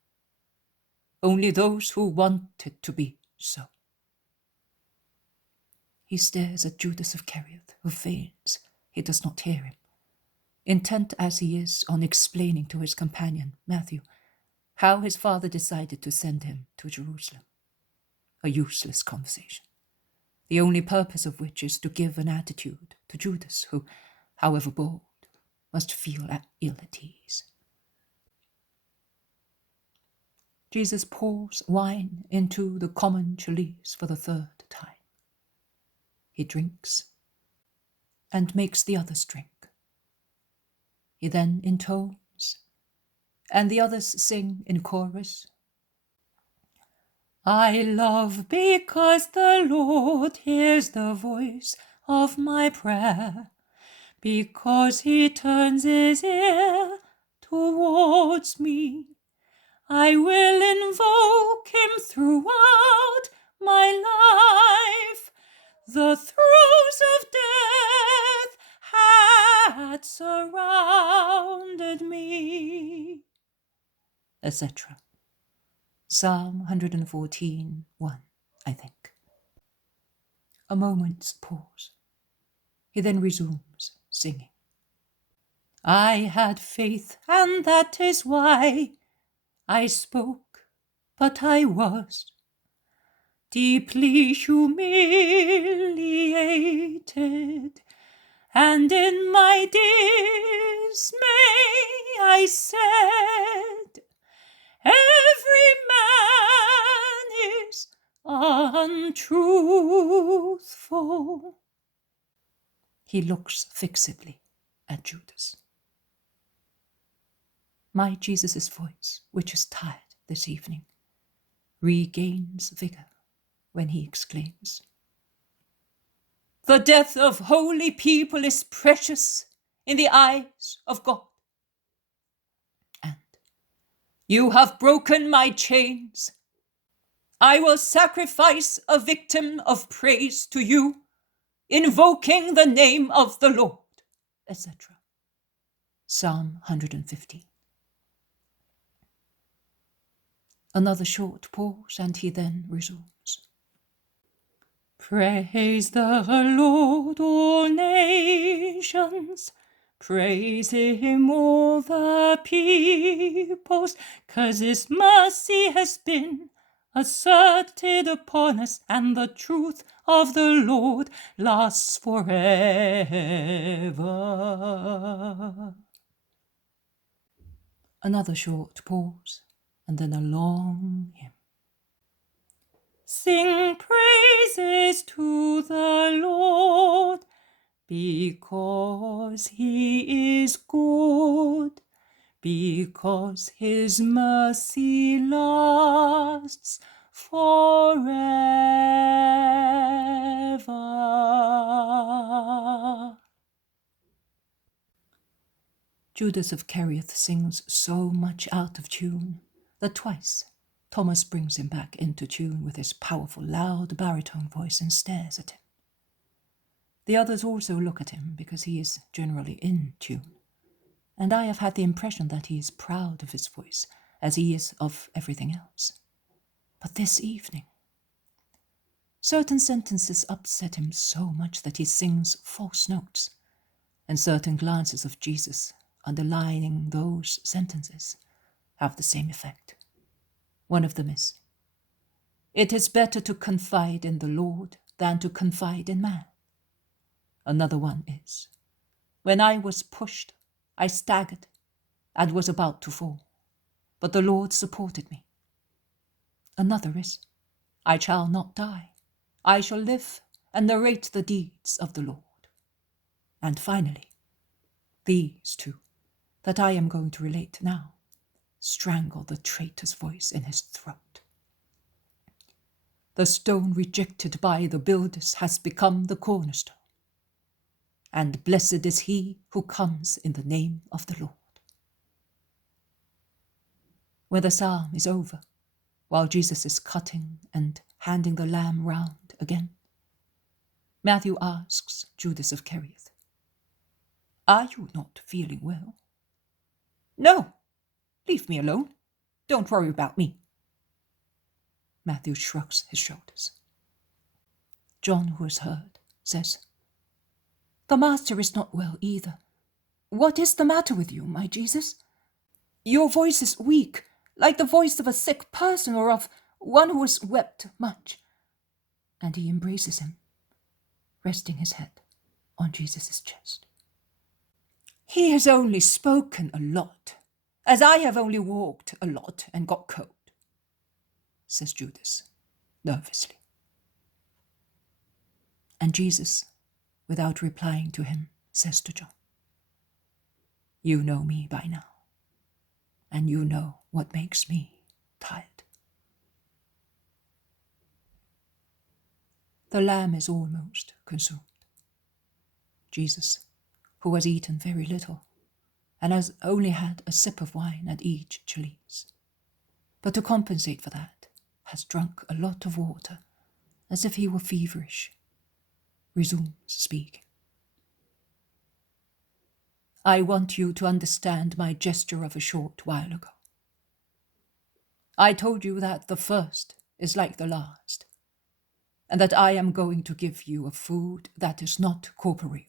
Only those who want it to be so." He stares at Judas Iscariot, who feigns he does not hear him, intent as he is on explaining to his companion, Matthew, how his father decided to send him to Jerusalem. A useless conversation, the only purpose of which is to give an attitude to Judas, who, however bold, must feel ill at ease. Jesus pours wine into the common chalice for the third time. He drinks and makes the others drink. He then intones, and the others sing in chorus, "I love because the Lord hears the voice of my prayer, because he turns his ear towards me. I will invoke him throughout my life. The throes of death had surrounded me," etc. Psalm 114, 1, I think. A moment's pause. He then resumes singing. "I had faith, and that is why I spoke, but I was deeply humiliated, and in my dismay I said, every man is untruthful." He looks fixedly at Judas. My Jesus' voice, which is tired this evening, regains vigor when he exclaims, "The death of holy people is precious in the eyes of God. And you have broken my chains. I will sacrifice a victim of praise to you, invoking the name of the Lord," etc. Psalm 115. Another short pause, and he then resumes. "Praise the Lord, all nations. Praise him, all the peoples, 'cause his mercy has been asserted upon us, and the truth of the Lord lasts forever." Another short pause, and then a long hymn. Sing praises to the Lord, because he is good, because his mercy lasts forever. Judas of Kerioth sings so much out of tune that twice Thomas brings him back into tune with his powerful, loud baritone voice and stares at him. The others also look at him because he is generally in tune, and I have had the impression that he is proud of his voice as he is of everything else. But this evening, certain sentences upset him so much that he sings false notes, and certain glances of Jesus underlining those sentences have the same effect. One of them is, "It is better to confide in the Lord than to confide in man." Another one is, "When I was pushed, I staggered and was about to fall, but the Lord supported me." Another is, "I shall not die. I shall live and narrate the deeds of the Lord." And finally, these two that I am going to relate now strangle the traitor's voice in his throat. "The stone rejected by the builders has become the cornerstone, and blessed is he who comes in the name of the Lord." When the psalm is over, while Jesus is cutting and handing the lamb round again, Matthew asks Judas of Kerioth, "Are you not feeling well?" "No, leave me alone. Don't worry about me." Matthew shrugs his shoulders. John, who has heard, says, "The master is not well either. What is the matter with you, my Jesus? Your voice is weak, like the voice of a sick person or of one who has wept much." And he embraces him, resting his head on Jesus' chest. "He has only spoken a lot, as I have only walked a lot and got cold," says Judas, nervously. And Jesus, without replying to him, says to John, "You know me by now, and you know what makes me tired." The lamb is almost consumed. Jesus, who has eaten very little, and has only had a sip of wine at each chalice, but to compensate for that, has drunk a lot of water, as if he were feverish, resumes speaking. "I want you to understand my gesture of a short while ago. I told you that the first is like the last, and that I am going to give you a food that is not corporeal.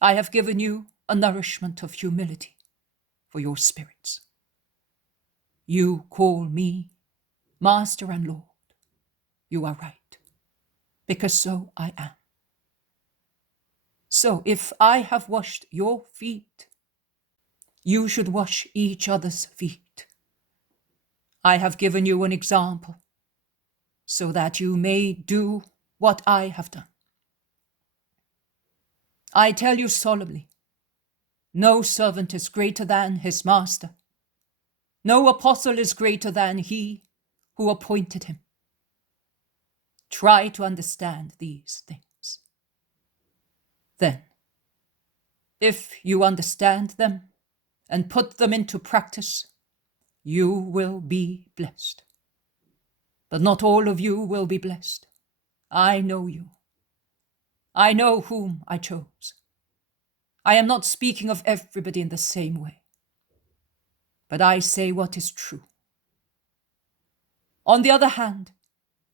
I have given you a nourishment of humility for your spirits. You call me Master and Lord. You are right, because so I am. So if I have washed your feet, you should wash each other's feet. I have given you an example, so that you may do what I have done. I tell you solemnly, no servant is greater than his master. No apostle is greater than he who appointed him. Try to understand these things. Then, if you understand them and put them into practice, you will be blessed. But not all of you will be blessed. I know you. I know whom I chose. I am not speaking of everybody in the same way, but I say what is true. On the other hand,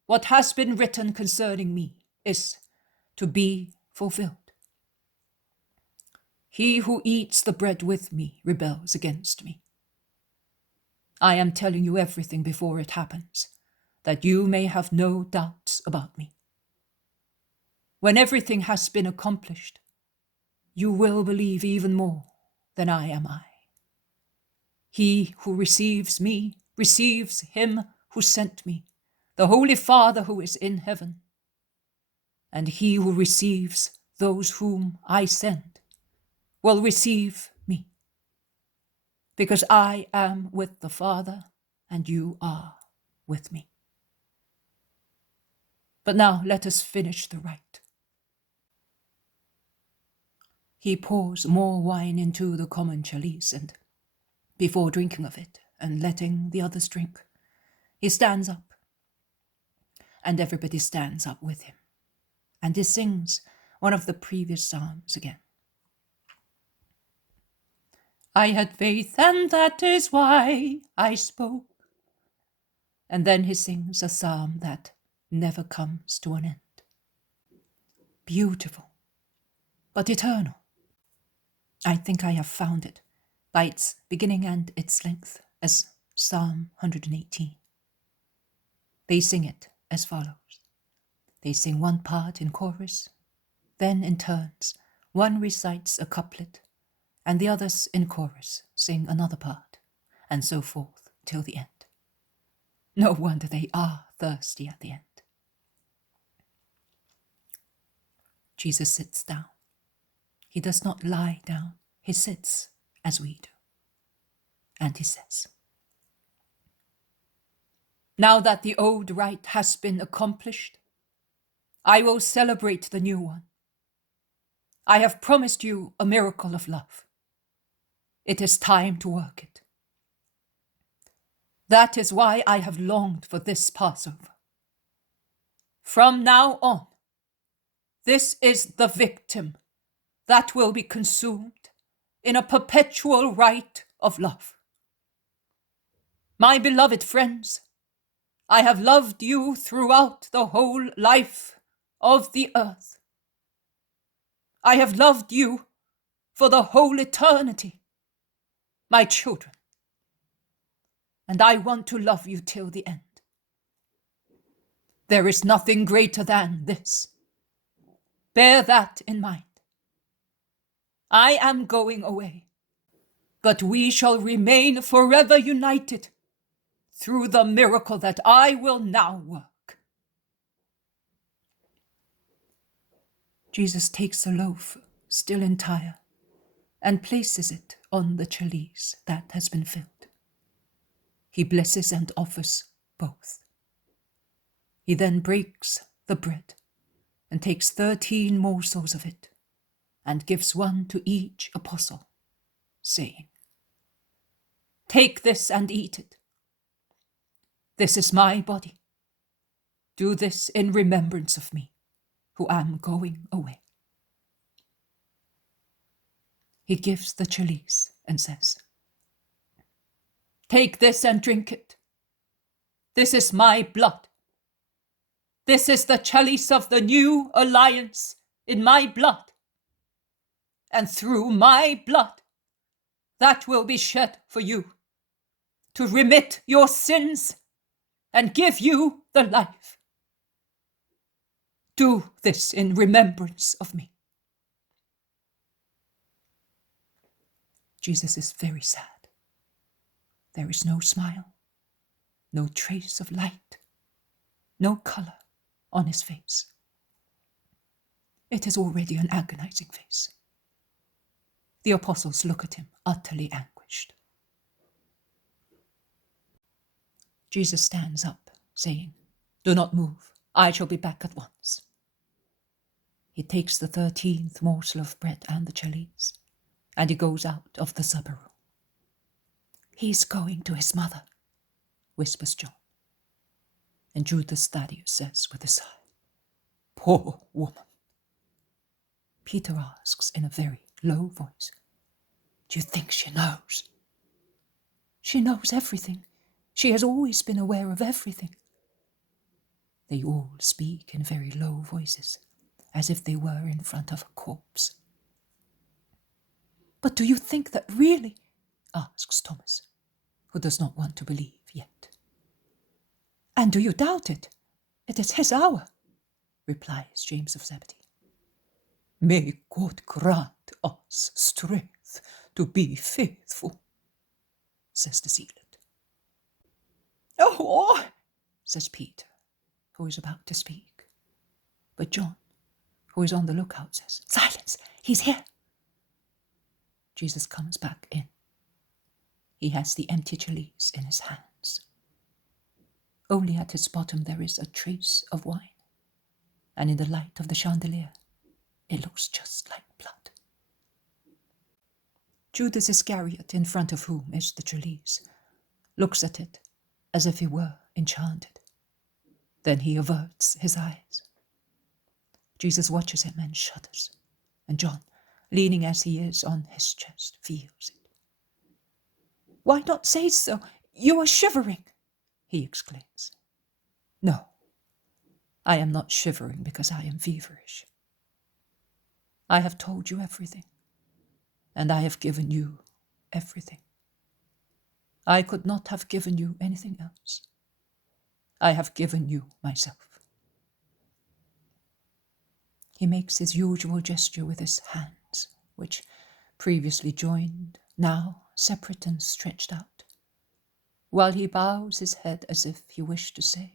what has been written concerning me is to be fulfilled. He who eats the bread with me rebels against me. I am telling you everything before it happens, that you may have no doubts about me. When everything has been accomplished, you will believe even more than I am I. He who receives me receives him who sent me, the Holy Father who is in heaven. And he who receives those whom I send will receive me, because I am with the Father and you are with me. But now let us finish the rite. He pours more wine into the common chalice, and before drinking of it and letting the others drink, he stands up, and everybody stands up with him, and he sings one of the previous psalms again. I had faith, and that is why I spoke. And then he sings a psalm that never comes to an end. Beautiful, but eternal. I think I have found it by its beginning and its length as Psalm 118. They sing it as follows. They sing one part in chorus, then in turns, one recites a couplet, and the others in chorus sing another part, and so forth till the end. No wonder they are thirsty at the end. Jesus sits down. He does not lie down. He sits as we do. And he says, now that the old rite has been accomplished, I will celebrate the new one. I have promised you a miracle of love. It is time to work it. That is why I have longed for this Passover. From now on, this is the victim that will be consumed in a perpetual rite of love. My beloved friends, I have loved you throughout the whole life of the earth. I have loved you for the whole eternity, my children. And I want to love you till the end. There is nothing greater than this. Bear that in mind. I am going away, but we shall remain forever united through the miracle that I will now work. Jesus takes the loaf, still entire, and places it on the chalice that has been filled. He blesses and offers both. He then breaks the bread and takes 13 morsels of it and gives one to each apostle, saying, take this and eat it. This is my body. Do this in remembrance of me, who am going away. He gives the chalice and says, take this and drink it. This is my blood. This is the chalice of the new alliance in my blood. And through my blood, that will be shed for you, to remit your sins and give you the life. Do this in remembrance of me. Jesus is very sad. There is no smile, no trace of light, no color on his face. It is already an agonizing face. The apostles look at him, utterly anguished. Jesus stands up, saying, do not move. I shall be back at once. He takes the 13th morsel of bread and the chalice, and he goes out of the supper room. He's going to his mother, whispers John. And Judas Thaddeus says with a sigh, poor woman. Peter asks in a very low voice, do you think she knows? She knows everything. She has always been aware of everything. They all speak in very low voices, as if they were in front of a corpse. But do you think that really? Asks Thomas, who does not want to believe yet. And do you doubt it? It is his hour, replies James of Zebedee. May God grant us strength to be faithful. says the zealot. Oh, says Peter, who is about to speak. But John, who is on the lookout, says, Silence, he's here. Jesus comes back in. He has the empty chalice in his hands. Only at its bottom there is a trace of wine, and in the light of the chandelier, it looks just like blood. Judas Iscariot, in front of whom is the chalice, looks at it as if he were enchanted. Then he averts his eyes. Jesus watches him and shudders, and John, leaning as he is on his chest, feels it. Why not say so? You are shivering, he exclaims. No, I am not shivering because I am feverish. I have told you everything, and I have given you everything. I could not have given you anything else. I have given you myself. He makes his usual gesture with his hands, which, previously joined, now separate and stretched out, while he bows his head as if he wished to say,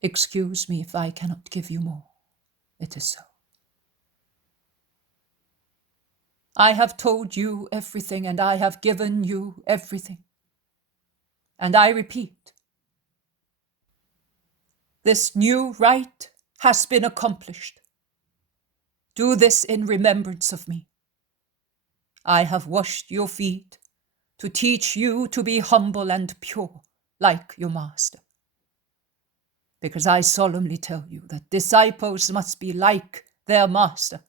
Excuse me if I cannot give you more. It is so. I have told you everything, and I have given you everything. And I repeat, this new rite has been accomplished. Do this in remembrance of me. I have washed your feet to teach you to be humble and pure like your master. Because I solemnly tell you that disciples must be like their master.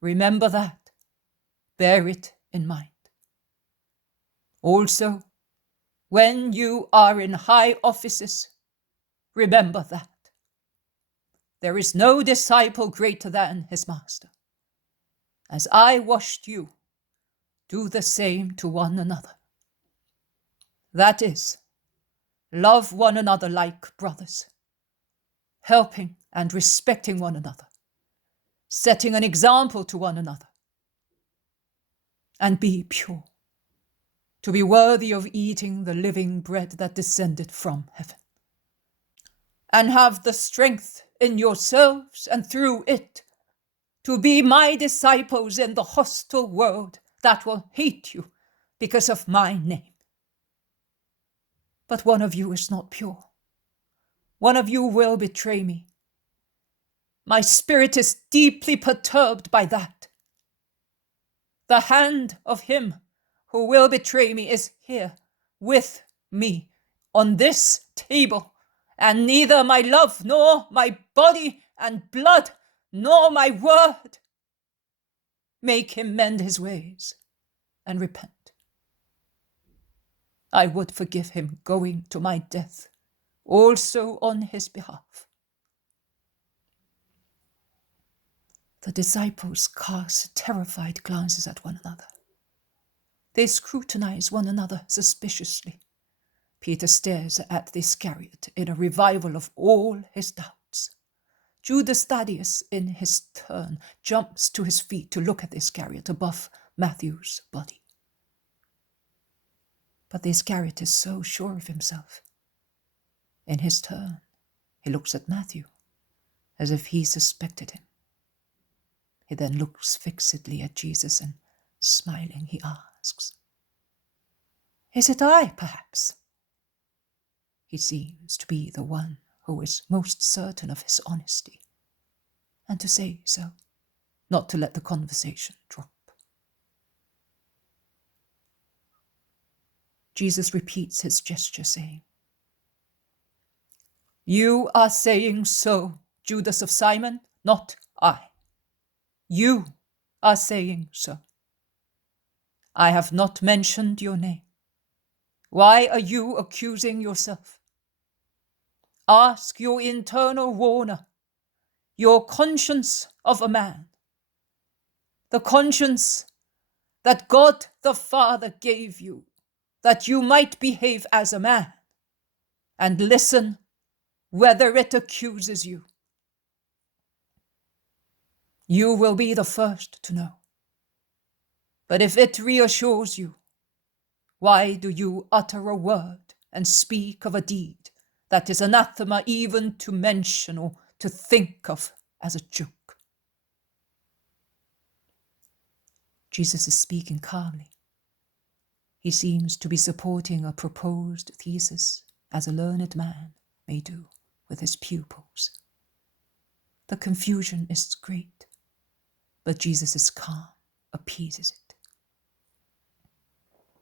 Remember that. Bear it in mind. Also, when you are in high offices, remember that. There is no disciple greater than his master. As I washed you, do the same to one another. That is, love one another like brothers, helping and respecting one another, setting an example to one another, and be pure, to be worthy of eating the living bread that descended from heaven. And have the strength in yourselves and through it to be my disciples in the hostile world that will hate you because of my name. But one of you is not pure. One of you will betray me. My spirit is deeply perturbed by that. The hand of him who will betray me is here with me on this table, and neither my love nor my body and blood nor my word make him mend his ways and repent. I would forgive him going to my death, also on his behalf. The disciples cast terrified glances at one another. They scrutinize one another suspiciously. Peter stares at the Iscariot in a revival of all his doubts. Judas Thaddeus, in his turn, jumps to his feet to look at the Iscariot above Matthew's body. But the Iscariot is so sure of himself. In his turn, he looks at Matthew, as if he suspected him. He then looks fixedly at Jesus and, smiling, he asks, Is it I, perhaps? He seems to be the one who is most certain of his honesty, and to say so, not to let the conversation drop. Jesus repeats his gesture, saying, You are saying so, Judas of Simon, not I. You are saying so. I have not mentioned your name. Why are you accusing yourself? Ask your internal warner, your conscience of a man, the conscience that God the Father gave you, that you might behave as a man, and listen whether it accuses you. You will be the first to know. But if it reassures you, Why do you utter a word and speak of a deed that is anathema even to mention or to think of as a joke? Jesus is speaking calmly. He seems to be supporting a proposed thesis, as a learned man may do with his pupils. The confusion is great, but Jesus' calm appeases it.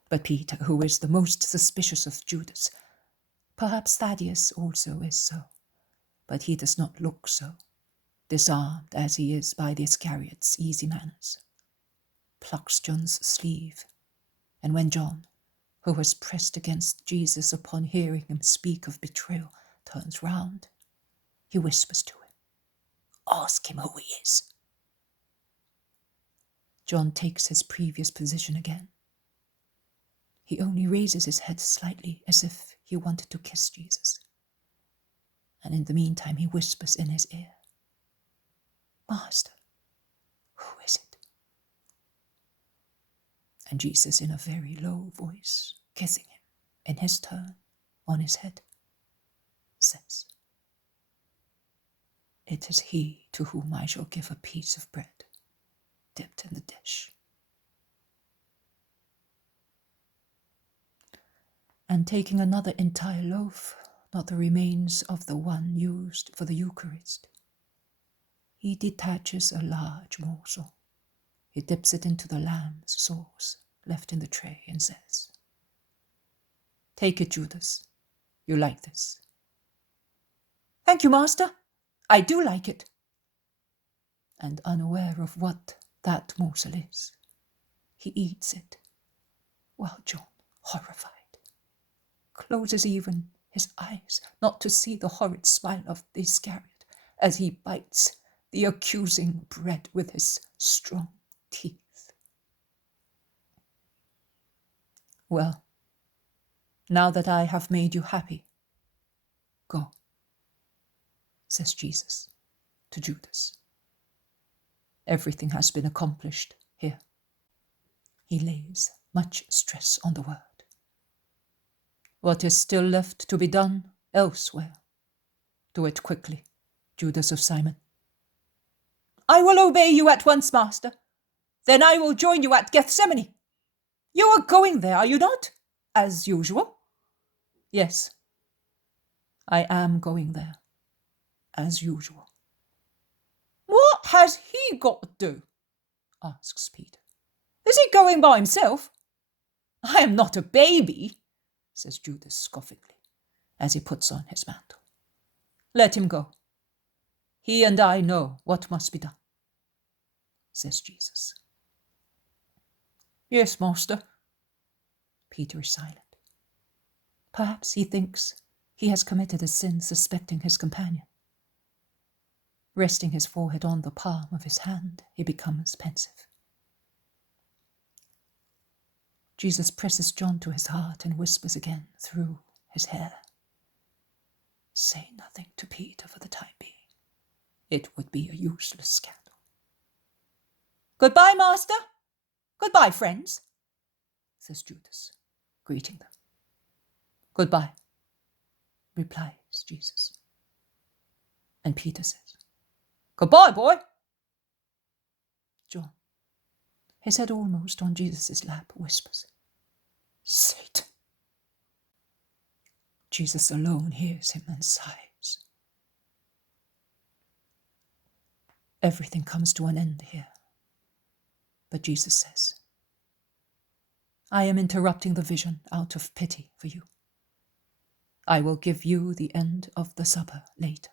But Peter, who is the most suspicious of Judas, perhaps Thaddeus also is so, but he does not look so, disarmed as he is by the Iscariot's easy manners, plucks John's sleeve, and when John, who was pressed against Jesus upon hearing him speak of betrayal, turns round, he whispers to him, "Ask him who he is." John takes his previous position again. He only raises his head slightly as if he wanted to kiss Jesus. And in the meantime he whispers in his ear, "Master, who is it?" And Jesus, in a very low voice, kissing him in his turn on his head, says, "It is he to whom I shall give a piece of bread dipped in the dish." And taking another entire loaf, not the remains of the one used for the Eucharist, he detaches a large morsel. He dips it into the lamb's sauce left in the tray and says, "Take it, Judas. You like this." "Thank you, Master. I do like it." And unaware of what that morsel is, he eats it, while John, horrified, closes even his eyes not to see the horrid smile of the Iscariot as he bites the accusing bread with his strong teeth. "Well, now that I have made you happy, go," says Jesus to Judas. Everything has been accomplished here. He lays much stress on the word. What is still left to be done elsewhere? Do it quickly, Judas of Simon. "I will obey you at once, Master. Then I will join you at Gethsemane. You are going there, are you not? As usual?" "Yes, I am going there, as usual." "What has he got to do?" asks Peter. "Is he going by himself?" "I am not a baby," says Judas scoffingly, as he puts on his mantle. "Let him go. He and I know what must be done," says Jesus. "Yes, Master." Peter is silent. Perhaps he thinks he has committed a sin suspecting his companion. Resting his forehead on the palm of his hand, he becomes pensive. Jesus presses John to his heart and whispers again through his hair, "Say nothing to Peter for the time being. It would be a useless scandal." "Goodbye, Master. Goodbye, friends," says Judas, greeting them. "Goodbye," replies Jesus. And Peter says, "Goodbye, boy." John, his head almost on Jesus' lap, whispers, "Satan." Jesus alone hears him and sighs. Everything comes to an end here. But Jesus says, "I am interrupting the vision out of pity for you. I will give you the end of the supper later."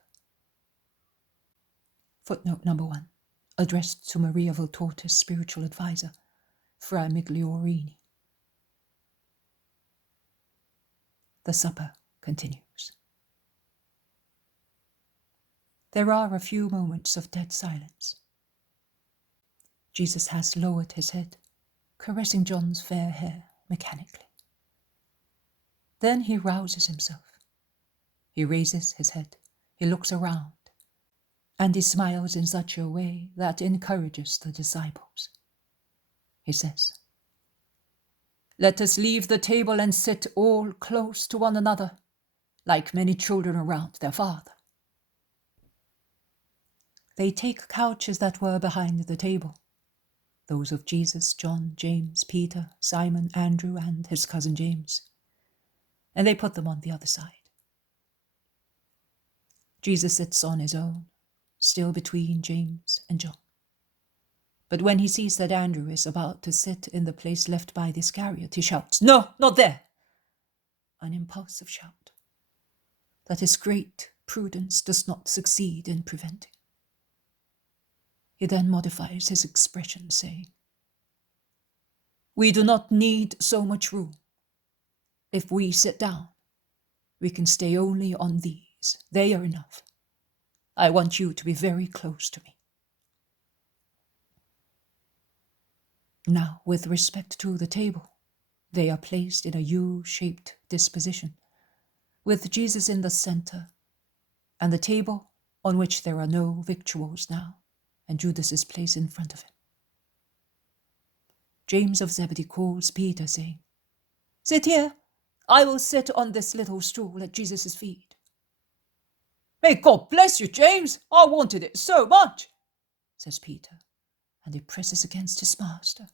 Footnote number 1, addressed to Maria Valtorta's spiritual advisor, Fra Migliorini. The supper continues. There are a few moments of dead silence. Jesus has lowered his head, caressing John's fair hair mechanically. Then he rouses himself. He raises his head, he looks around, and he smiles in such a way that encourages the disciples. He says, Let us leave the table and sit all close to one another, like many children around their father. They take couches that were behind the table, those of Jesus, John, James, Peter, Simon, Andrew, and his cousin James, and they put them on the other side. Jesus sits on his own, still between James and John. But when he sees that Andrew is about to sit in the place left by the Iscariot, he shouts, "No, not there!" An impulsive shout that his great prudence does not succeed in preventing. He then modifies his expression, saying, "We do not need so much room. If we sit down, we can stay only on these. They are enough. I want you to be very close to me." Now, with respect to the table, they are placed in a U-shaped disposition, with Jesus in the center, and the table on which there are no victuals now, and Judas is placed in front of him. James of Zebedee calls Peter, saying, "Sit here. I will sit on this little stool at Jesus' feet." "May God bless you, James. I wanted it so much," says Peter, and he presses against his master,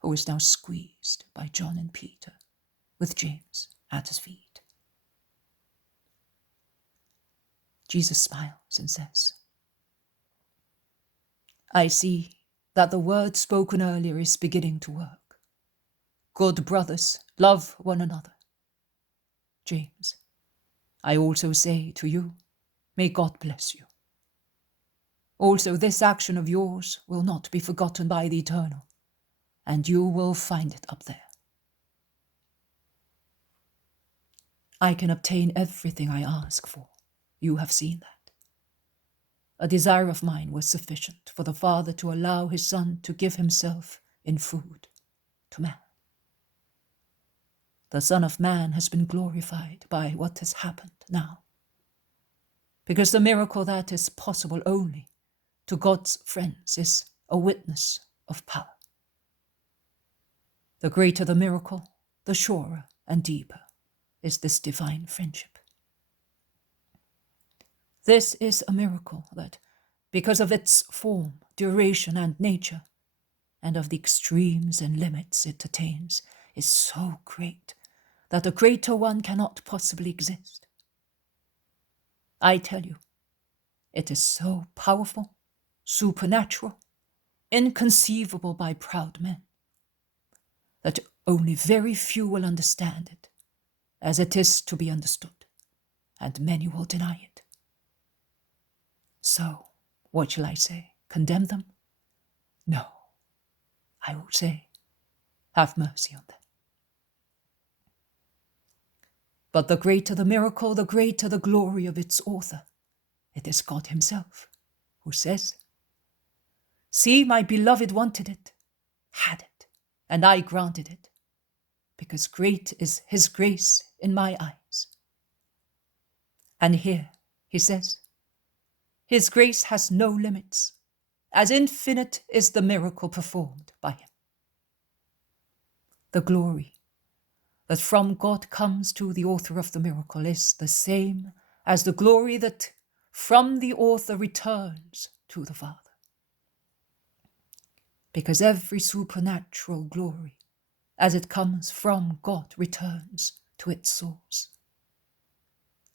who is now squeezed by John and Peter, with James at his feet. Jesus smiles and says, "I see that the word spoken earlier is beginning to work. Good brothers, love one another. James, I also say to you, may God bless you. Also, this action of yours will not be forgotten by the Eternal, and you will find it up there. I can obtain everything I ask for. You have seen that. A desire of mine was sufficient for the Father to allow his Son to give himself in food to man. The Son of Man has been glorified by what has happened now, because the miracle that is possible only to God's friends is a witness of power. The greater the miracle, the surer and deeper is this divine friendship. This is a miracle that, because of its form, duration, and nature, and of the extremes and limits it attains, is so great that a greater one cannot possibly exist. I tell you, it is so powerful, supernatural, inconceivable by proud men, that only very few will understand it as it is to be understood, and many will deny it. So, what shall I say? Condemn them? No, I will say, have mercy on them. But the greater the miracle, the greater the glory of its author. It is God himself who says, "See, my beloved wanted it, had it, and I granted it, because great is his grace in my eyes." And here he says, his grace has no limits, as infinite is the miracle performed by him. The glory that from God comes to the author of the miracle is the same as the glory that from the author returns to the Father. Because every supernatural glory, as it comes from God, returns to its source.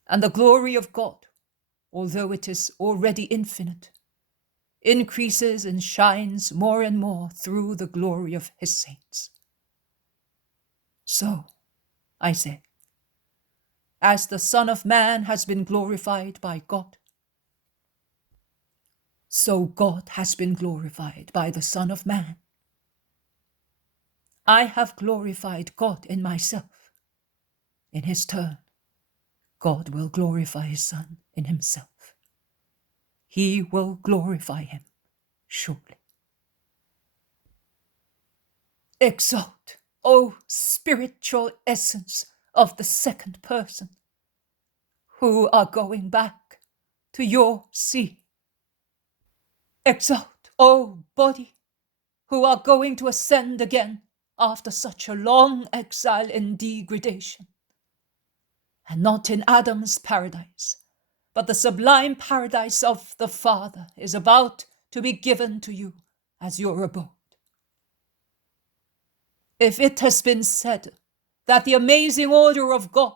And the glory of God, although it is already infinite, increases and shines more and more through the glory of his saints. So, I say, as the Son of Man has been glorified by God, so God has been glorified by the Son of Man. I have glorified God in myself. In his turn, God will glorify his Son in himself. He will glorify him, surely. Exalt, O spiritual essence of the second person, who are going back to your sea. Exalt, O body, who are going to ascend again after such a long exile and degradation, and not in Adam's paradise, but the sublime paradise of the Father is about to be given to you as your abode. If it has been said that the amazing order of God,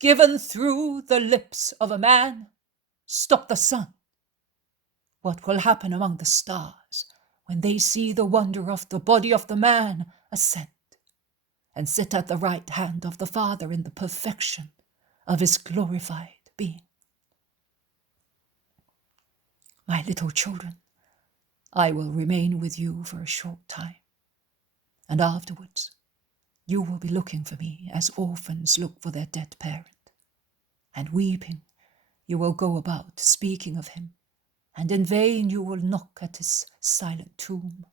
given through the lips of a man, stopped the sun, what will happen among the stars when they see the wonder of the body of the man ascend and sit at the right hand of the Father in the perfection of his glorified being? My little children, I will remain with you for a short time, and afterwards you will be looking for me as orphans look for their dead parent, and weeping you will go about speaking of him, and in vain you will knock at his silent tomb,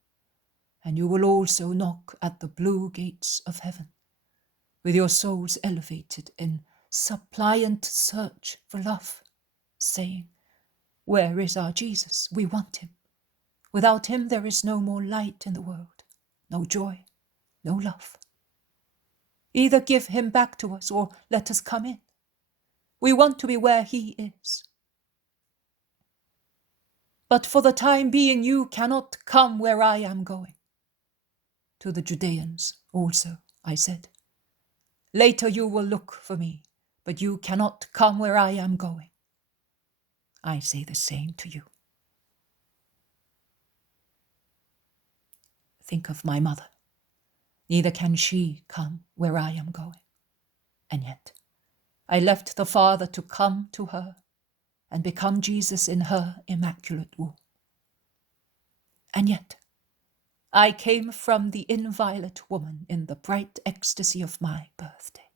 and you will also knock at the blue gates of heaven, with your souls elevated in suppliant search for love, saying, "Where is our Jesus? We want him. Without him there is no more light in the world, no joy, no love. Either give him back to us or let us come in. We want to be where he is." But for the time being you cannot come where I am going. To the Judeans also I said, "Later you will look for me, but you cannot come where I am going." I say the same to you. Think of my mother. Neither can she come where I am going. And yet I left the Father to come to her and become Jesus in her immaculate womb. And yet I came from the inviolate woman in the bright ecstasy of my birthday,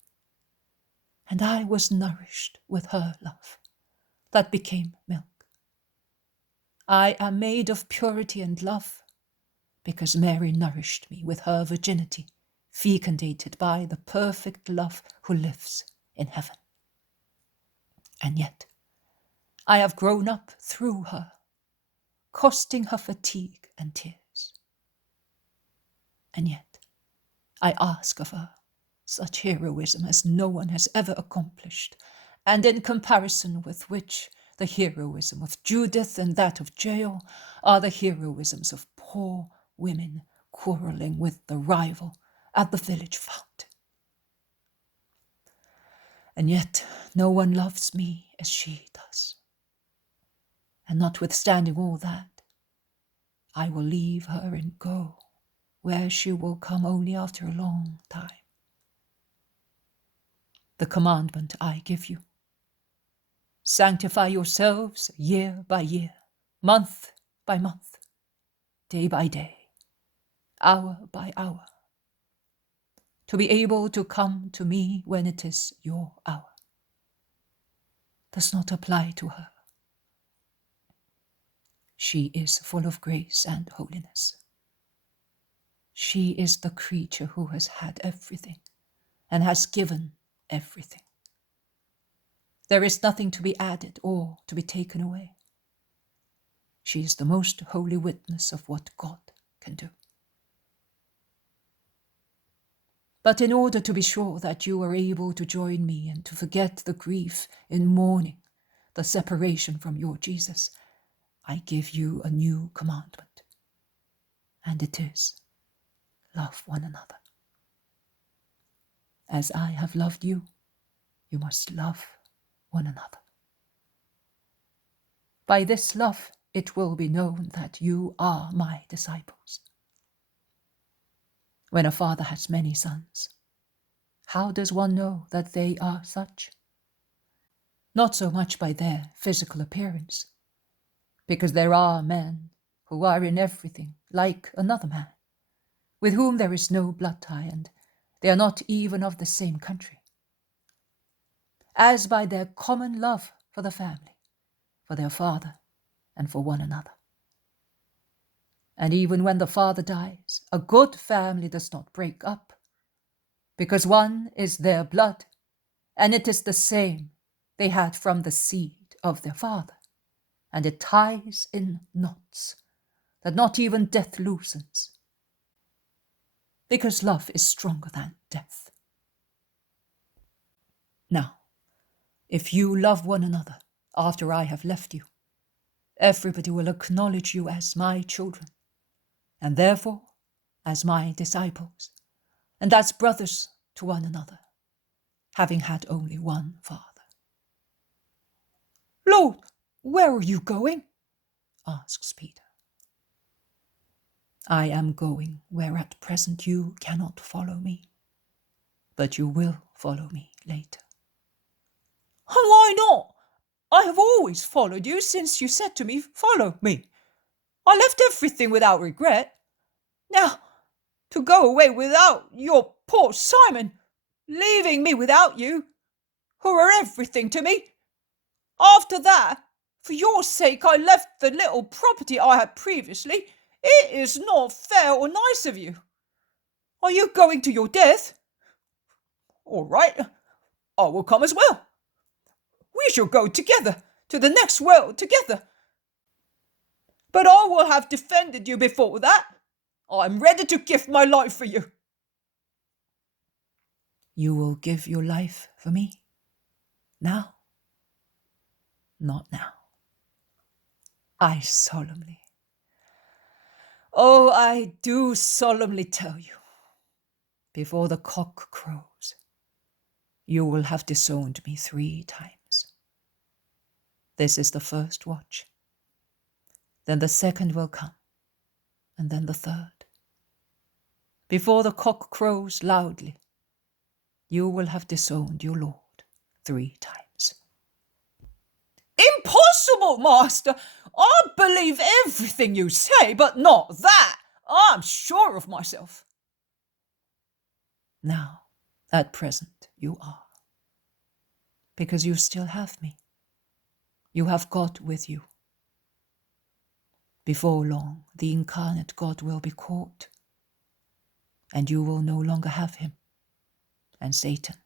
and I was nourished with her love that became milk. I am made of purity and love because Mary nourished me with her virginity, fecundated by the perfect love who lives in heaven. And yet I have grown up through her, costing her fatigue and tears. And yet I ask of her such heroism as no one has ever accomplished, and in comparison with which the heroism of Judith and that of Jael are the heroisms of poor women quarreling with the rival at the village fountain. And yet no one loves me as she does. And notwithstanding all that, I will leave her and go where she will come only after a long time. The commandment I give you: sanctify yourselves year by year, month by month, day by day, hour by hour, to be able to come to me when it is your hour, does not apply to her. She is full of grace and holiness. She is the creature who has had everything and has given everything. There is nothing to be added or to be taken away. She is the most holy witness of what God can do. But in order to be sure that you are able to join me and to forget the grief in mourning the separation from your Jesus, I give you a new commandment, and it is: love one another. As I have loved you, you must love one another. By this love it will be known that you are my disciples. When a father has many sons, how does one know that they are such? Not so much by their physical appearance, because there are men who are in everything like another man, with whom there is no blood tie, and they are not even of the same country, as by their common love for the family, for their father, and for one another. And even when the father dies, a good family does not break up, because one is their blood, and it is the same they had from the seed of their father, and it ties in knots that not even death loosens. because love is stronger than death. Now, if you love one another after I have left you, everybody will acknowledge you as my children, and therefore as my disciples, and as brothers to one another, having had only one Father. Lord, where are you going? Asks Peter. I am going where at present you cannot follow me, but you will follow me later. Why not? I have always followed you since you said to me, follow me. I left everything without regret. Now, to go away without your poor Simon, leaving me without you, who are everything to me. After that, for your sake, I left the little property I had previously. It is not fair or nice of you. Are you going to your death? All right, I will come as well. We shall go together to the next world together. But I will have defended you before that. I am ready to give my life for you. You will give your life for me? Now? Not now. I solemnly, I do solemnly tell you, before the cock crows, you will have disowned me 3 times. This is the first watch. Then the second will come, and then the third. Before the cock crows loudly, you will have disowned your Lord 3 times. Impossible, master! I believe everything you say, but not that. I'm sure of myself. Now, at present, you are. Because you still have me. You have God with you. Before long, the incarnate God will be caught, and you will no longer have him. And Satan,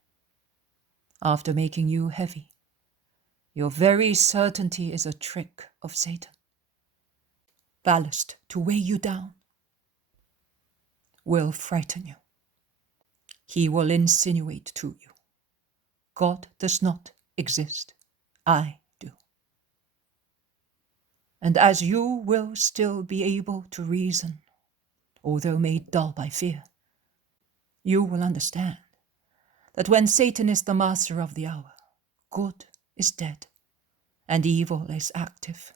after making you heavy, your very certainty is a trick of Satan. Ballast to weigh you down, will frighten you. He will insinuate to you, God does not exist, I do. And as you will still be able to reason, although made dull by fear, you will understand that when Satan is the master of the hour, good is dead and evil is active.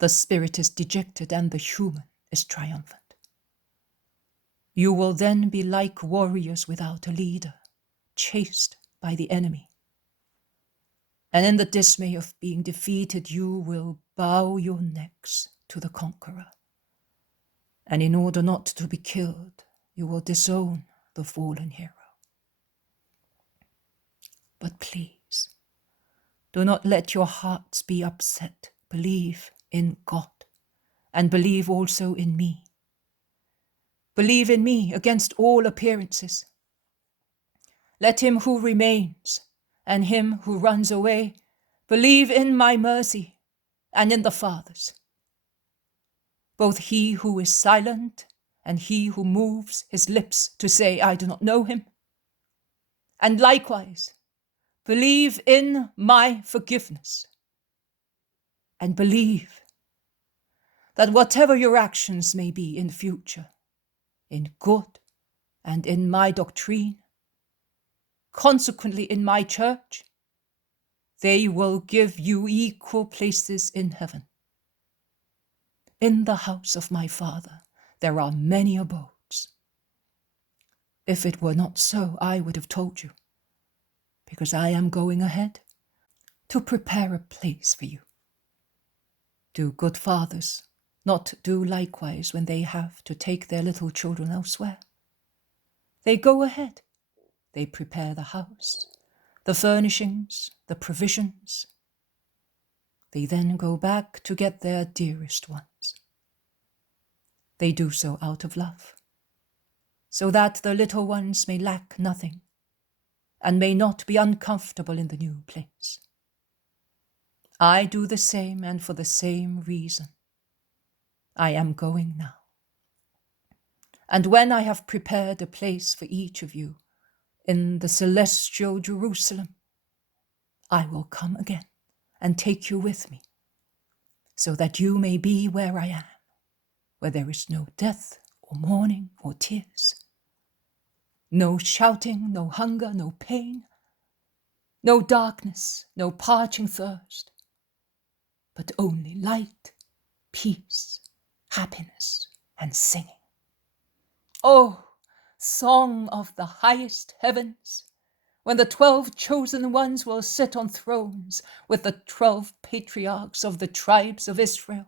The spirit is dejected and the human is triumphant. You will then be like warriors without a leader, chased by the enemy. And in the dismay of being defeated, you will bow your necks to the conqueror. And in order not to be killed, you will disown the fallen hero. But please, do not let your hearts be upset. Believe in God, and believe also in me. Believe in me against all appearances. Let him who remains and him who runs away believe in my mercy and in the Father's. Both he who is silent and he who moves his lips to say, I do not know him. And likewise, believe in my forgiveness. And believe that whatever your actions may be in future, in good and in my doctrine, consequently in my church, they will give you equal places in heaven. In the house of my Father there are many abodes. If it were not so, I would have told you, because I am going ahead to prepare a place for you. Do good fathers not do likewise when they have to take their little children elsewhere? They go ahead. They prepare the house, the furnishings, the provisions. They then go back to get their dearest ones. They do so out of love, so that the little ones may lack nothing and may not be uncomfortable in the new place. I do the same, and for the same reason. I am going now. And when I have prepared a place for each of you in the celestial Jerusalem, I will come again and take you with me, so that you may be where I am, where there is no death or mourning or tears, no shouting, no hunger, no pain, no darkness, no parching thirst, but only light, peace, happiness, and singing. Oh, song of the highest heavens, when the 12 chosen ones will sit on thrones with the 12 patriarchs of the tribes of Israel,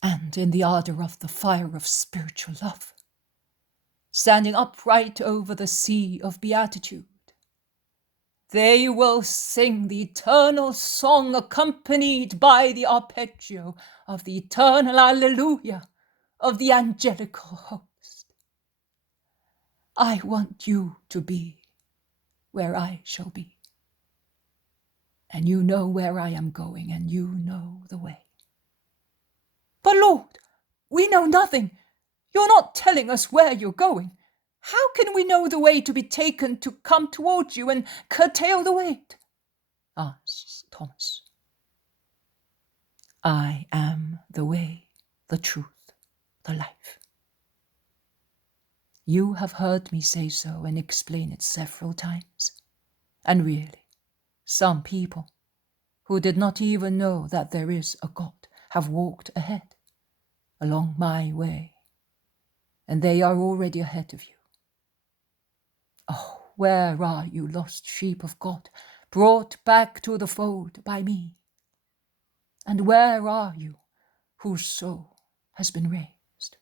and in the ardor of the fire of spiritual love, standing upright over the sea of beatitude, they will sing the eternal song accompanied by the arpeggio of the eternal Alleluia of the angelical host. I want you to be where I shall be, and you know where I am going, and you know the way. But Lord, we know nothing. You're not telling us where you're going. How can we know the way to be taken to come towards you and curtail the weight? Asks Thomas. I am the way, the truth, the life. You have heard me say so and explain it several times. And really, some people who did not even know that there is a God have walked ahead along my way, and they are already ahead of you. Oh, where are you, lost sheep of God, brought back to the fold by me? And where are you, whose soul has been raised?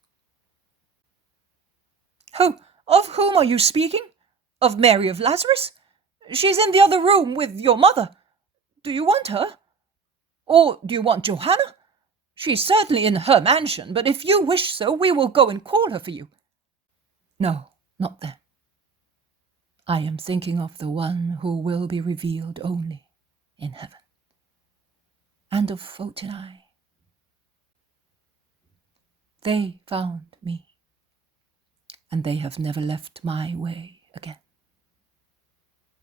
Of whom are you speaking? Of Mary of Lazarus? She's in the other room with your mother. Do you want her? Or do you want Johanna? She's certainly in her mansion, but if you wish so, we will go and call her for you. No, not them. I am thinking of the one who will be revealed only in heaven, and of Valtorta. They found me, and they have never left my way again.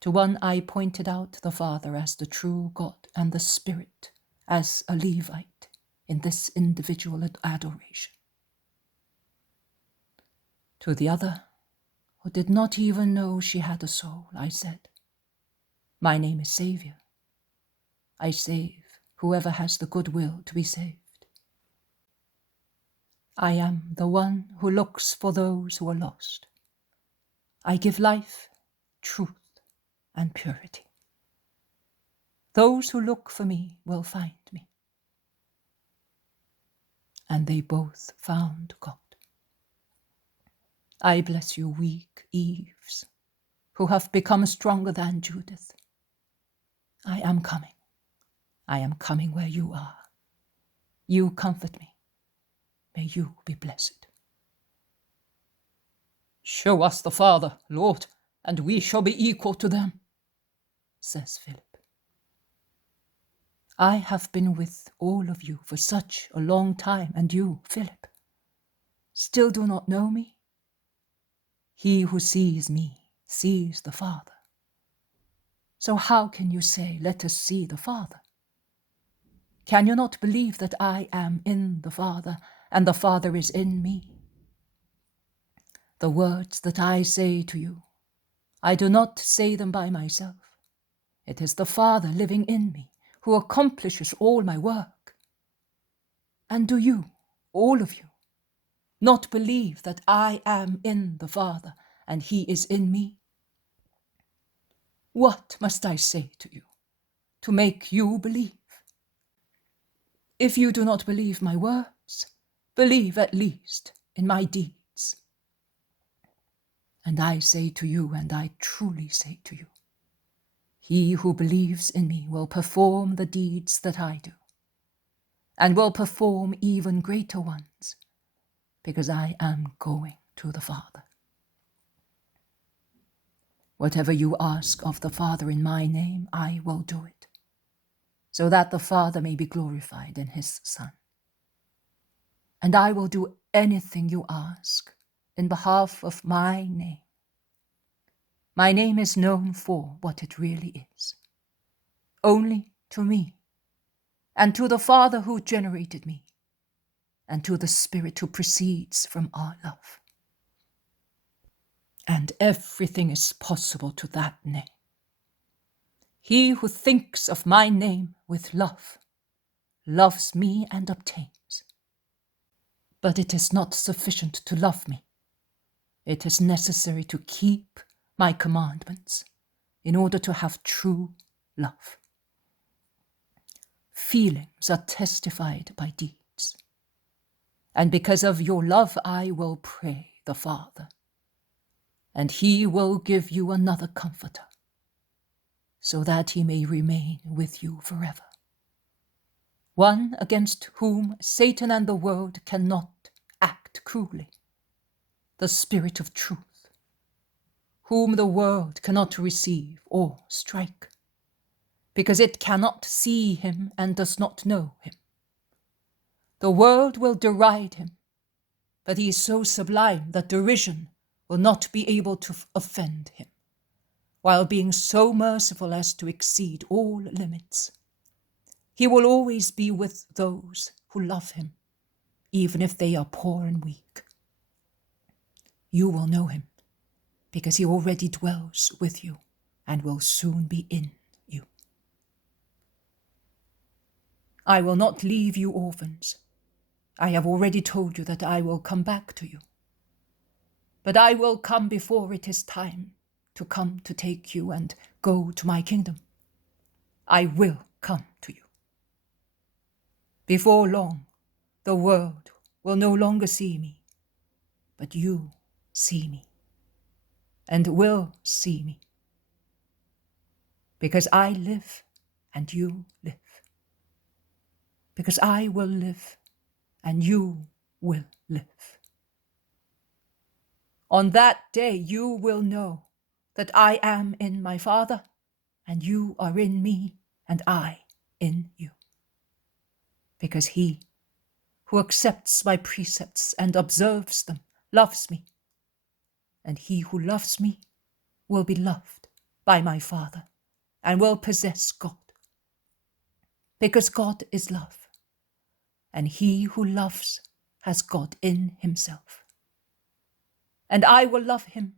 To one I pointed out the Father as the true God, and the Spirit as a Levite in this individual adoration. To the other, who did not even know she had a soul, I said, my name is Saviour. I save whoever has the goodwill to be saved. I am the one who looks for those who are lost. I give life, truth, and purity. Those who look for me will find me. And they both found God. I bless you, weak Eves, who have become stronger than Judith. I am coming. I am coming where you are. You comfort me. May you be blessed. Show us the Father, Lord, and we shall be equal to them, says Philip. I have been with all of you for such a long time, and you, Philip, still do not know me? He who sees me sees the Father. So how can you say, let us see the Father? Can you not believe that I am in the Father, and the Father is in me? The words that I say to you, I do not say them by myself. It is the Father living in me who accomplishes all my work. And do you, all of you, not believe that I am in the Father and he is in me? What must I say to you to make you believe? If you do not believe my words, believe at least in my deeds. And I say to you, and I truly say to you, he who believes in me will perform the deeds that I do, and will perform even greater ones, because I am going to the Father. Whatever you ask of the Father in my name, I will do it, so that the Father may be glorified in his Son. And I will do anything you ask in behalf of my name is known for what it really is. Only to me, and to the Father who generated me, and to the Spirit who proceeds from our love. And everything is possible to that name. He who thinks of my name with love loves me and obtains. But it is not sufficient to love me. It is necessary to keep my commandments in order to have true love. Feelings are testified by deeds. And because of your love, I will pray the Father, and he will give you another comforter, so that he may remain with you forever. One against whom Satan and the world cannot act cruelly, the Spirit of truth, whom the world cannot receive or strike, because it cannot see him and does not know him. The world will deride him, but he is so sublime that derision will not be able to offend him, while being so merciful as to exceed all limits. He will always be with those who love him, even if they are poor and weak. You will know him, because he already dwells with you and will soon be in you. I will not leave you orphans. I have already told you that I will come back to you. But I will come before it is time to come to take you and go to my kingdom. I will come to you. Before long, the world will no longer see me, but you see me, and will see me, because I live and you live, because I will live and you will live. On that day you will know that I am in my Father, and you are in me, and I in you. Because he who accepts my precepts and observes them loves me, and he who loves me will be loved by my Father and will possess God. Because God is love, and he who loves has God in himself. And I will love him,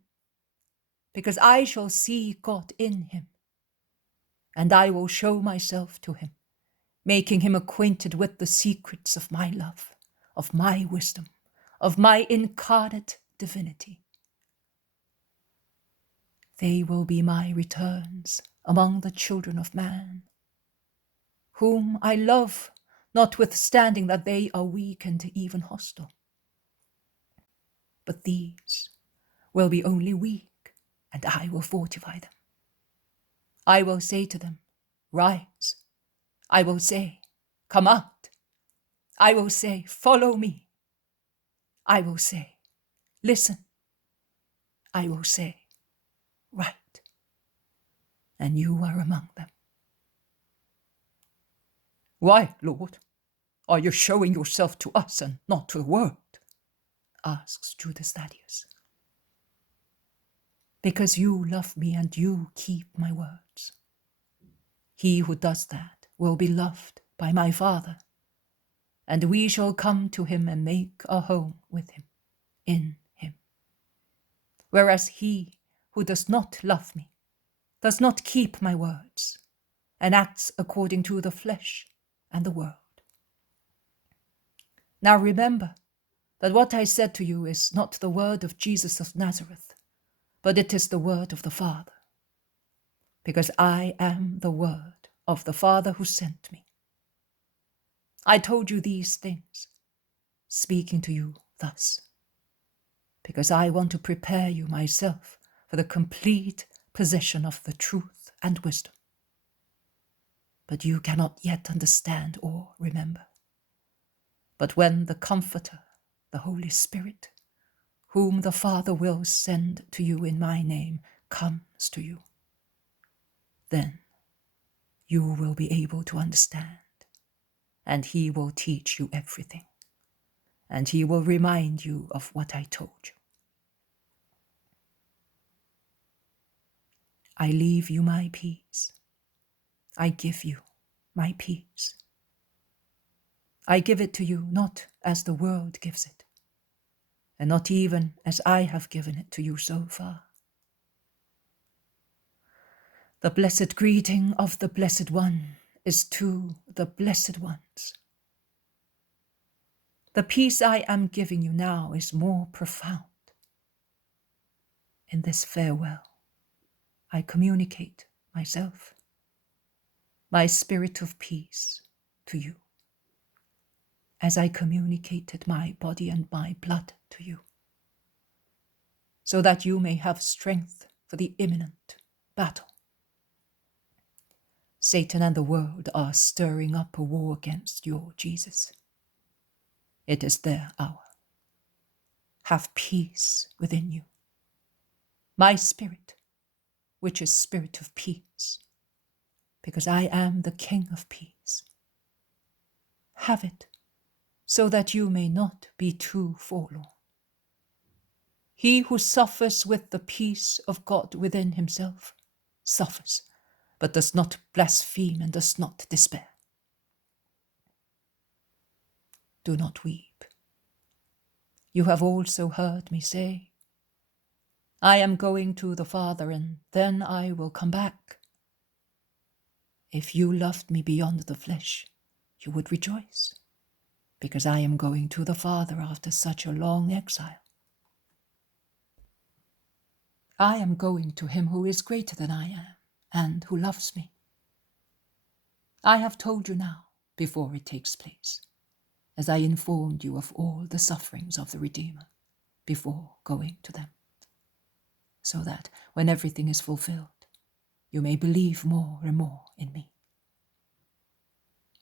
because I shall see God in him, and I will show myself to him, making him acquainted with the secrets of my love, of my wisdom, of my incarnate divinity. They will be my returns among the children of man, whom I love, notwithstanding that they are weak and even hostile. But these will be only weak, and I will fortify them. I will say to them, rise. I will say, come out. I will say, follow me. I will say, listen. I will say, write. And you are among them. Why, Lord, are you showing yourself to us and not to the world? Asks Judas Thaddeus. Because you love me and you keep my words. He who does that will be loved by my Father, and we shall come to him and make our home with him, in him. Whereas he who does not love me does not keep my words, and acts according to the flesh and the world. Now remember that what I said to you is not the word of Jesus of Nazareth, but it is the word of the Father, because I am the word of the Father who sent me. I told you these things, speaking to you thus, because I want to prepare you myself for the complete possession of the truth and wisdom. But you cannot yet understand or remember. But when the Comforter, the Holy Spirit, whom the Father will send to you in my name, comes to you, then you will be able to understand, and he will teach you everything, and he will remind you of what I told you. I leave you my peace. I give you my peace. I give it to you not as the world gives it, and not even as I have given it to you so far. The blessed greeting of the Blessed One is to the blessed ones. The peace I am giving you now is more profound. In this farewell, I communicate myself, my spirit of peace, to you, as I communicated my body and my blood to you, so that you may have strength for the imminent battle. Satan and the world are stirring up a war against your Jesus. It is their hour. Have peace within you. My spirit, which is spirit of peace, because I am the King of peace. Have it, so that you may not be too forlorn. He who suffers with the peace of God within himself suffers, but does not blaspheme and does not despair. Do not weep. You have also heard me say, I am going to the Father, and then I will come back. If you loved me beyond the flesh, you would rejoice, because I am going to the Father after such a long exile. I am going to him who is greater than I am, and who loves me. I have told you now, before it takes place, as I informed you of all the sufferings of the Redeemer, before going to them, so that, when everything is fulfilled, you may believe more and more in me.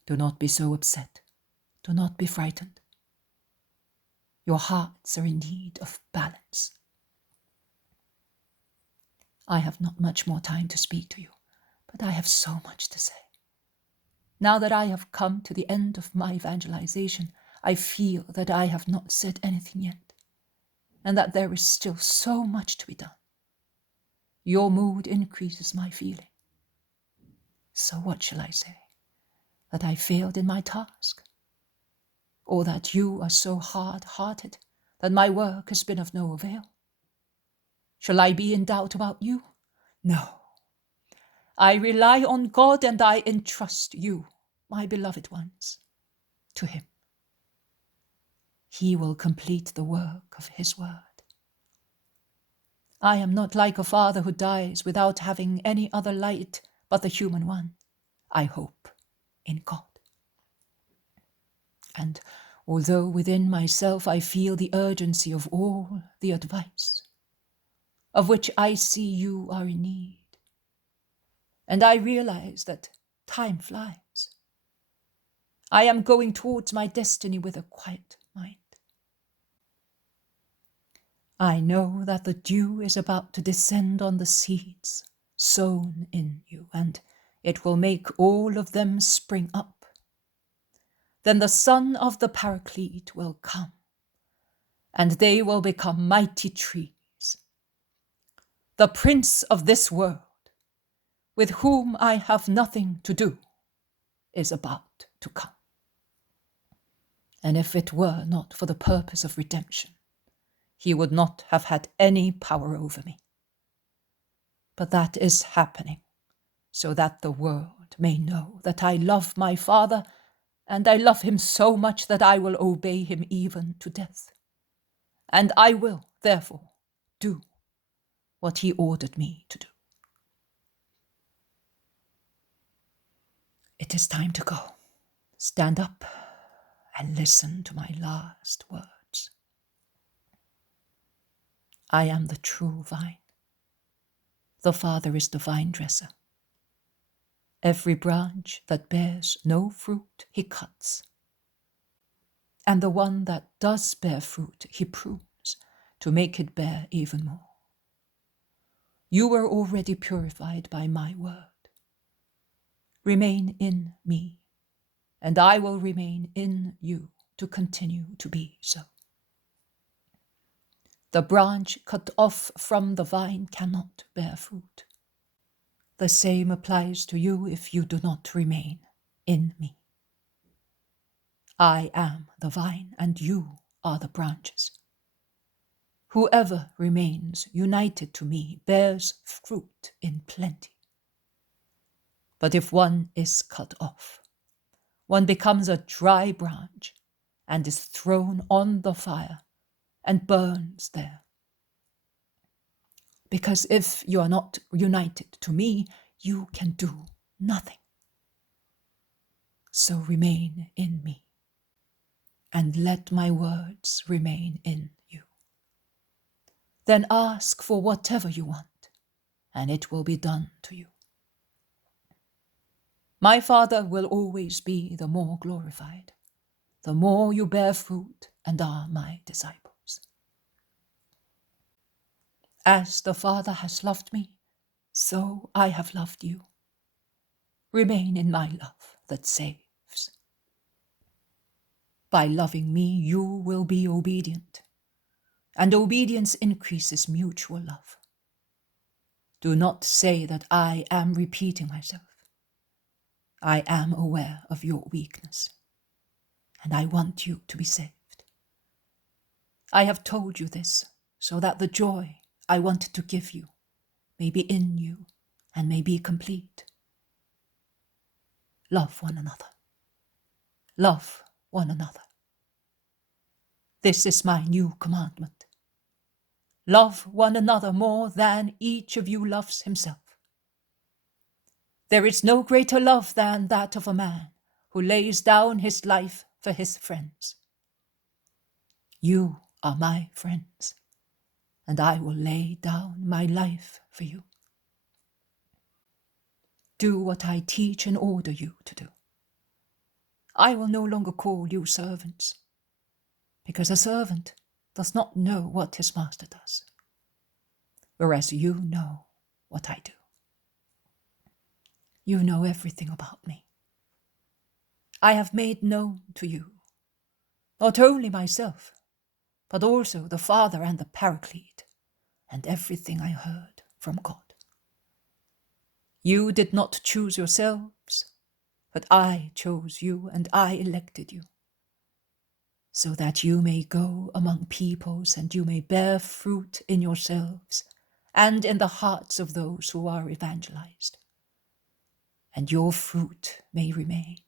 Do not be so upset. Do not be frightened. Your hearts are in need of balance. I have not much more time to speak to you, but I have so much to say. Now that I have come to the end of my evangelization, I feel that I have not said anything yet, and that there is still so much to be done. Your mood increases my feeling. So what shall I say? That I failed in my task? Or that you are so hard-hearted that my work has been of no avail? Shall I be in doubt about you? No. I rely on God, and I entrust you, my beloved ones, to him. He will complete the work of his word. I am not like a father who dies without having any other light but the human one. I hope in God. And although within myself I feel the urgency of all the advice, of which I see you are in need, and I realize that time flies, I am going towards my destiny with a quiet mind. I know that the dew is about to descend on the seeds sown in you, and it will make all of them spring up. Then the Son of the Paraclete will come, and they will become mighty trees. The Prince of this world, with whom I have nothing to do, is about to come. And if it were not for the purpose of redemption, he would not have had any power over me. But that is happening, so that the world may know that I love my Father, and I love him so much that I will obey him even to death. And I will, therefore, do what he ordered me to do. It is time to go. Stand up and listen to my last words. I am the true vine. The Father is the vine dresser. Every branch that bears no fruit he cuts, and the one that does bear fruit he prunes to make it bear even more. You were already purified by my word. Remain in me, and I will remain in you to continue to be so. The branch cut off from the vine cannot bear fruit. The same applies to you if you do not remain in me. I am the vine, and you are the branches. Whoever remains united to me bears fruit in plenty. But if one is cut off, one becomes a dry branch and is thrown on the fire and burns there. Because if you are not united to me, you can do nothing. So remain in me, and let my words remain in you. Then ask for whatever you want, and it will be done to you. My Father will always be the more glorified, the more you bear fruit and are my disciples. As the Father has loved me, so I have loved you. Remain in my love that saves. By loving me, you will be obedient, and obedience increases mutual love. Do not say that I am repeating myself. I am aware of your weakness, and I want you to be saved. I have told you this so that the joy I wanted to give you may be in you and may be complete. Love one another. Love one another. This is my new commandment. Love one another more than each of you loves himself. There is no greater love than that of a man who lays down his life for his friends. You are my friends, and I will lay down my life for you. Do what I teach and order you to do. I will no longer call you servants, because a servant does not know what his master does, whereas you know what I do. You know everything about me. I have made known to you not only myself, but also the Father and the Paraclete, and everything I heard from God. You did not choose yourselves, but I chose you and I elected you, so that you may go among peoples and you may bear fruit in yourselves and in the hearts of those who are evangelized, and your fruit may remain.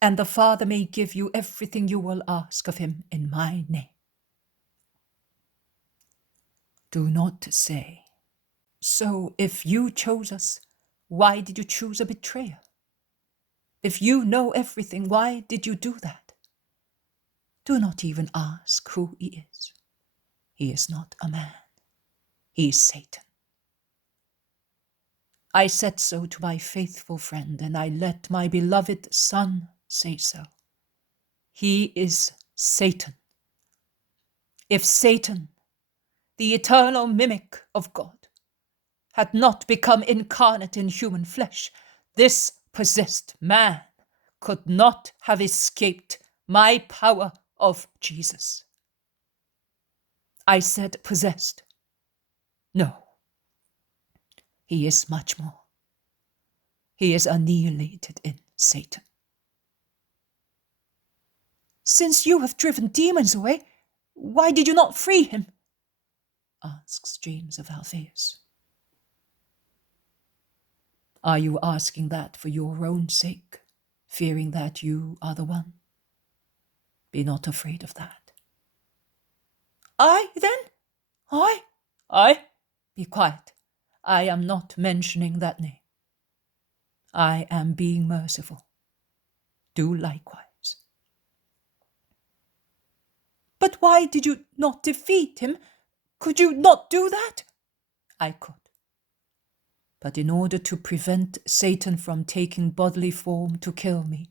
And the Father may give you everything you will ask of him in my name. Do not say, so if you chose us, why did you choose a betrayer? If you know everything, why did you do that? Do not even ask who he is. He is not a man. He is Satan. I said so to my faithful friend, and I let my beloved Son say so. He is Satan. If Satan, the eternal mimic of God, had not become incarnate in human flesh, this possessed man could not have escaped my power of Jesus. I said possessed. No, he is much more. He is annihilated in Satan. Since you have driven demons away, why did you not free him? Asks James of Alphaeus. Are you asking that for your own sake, fearing that you are the one? Be not afraid of that. I, then? I? Be quiet. I am not mentioning that name. I am being merciful. Do likewise. But why did you not defeat him? Could you not do that? I could. But in order to prevent Satan from taking bodily form to kill me,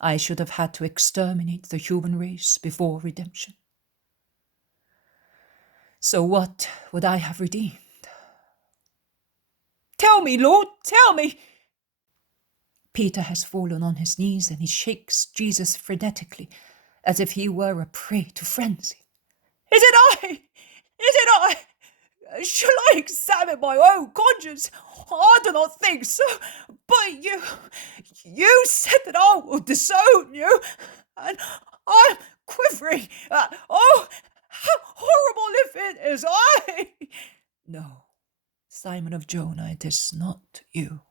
I should have had to exterminate the human race before redemption. So what would I have redeemed? Tell me, Lord, tell me! Peter has fallen on his knees and he shakes Jesus frenetically, as if he were a prey to frenzy. Is it I? Is it I? Shall I examine my own conscience? I do not think so. But you said that I will disown you, and I'm quivering. Oh, how horrible if it is I! No, Simon of Jonah, it is not you.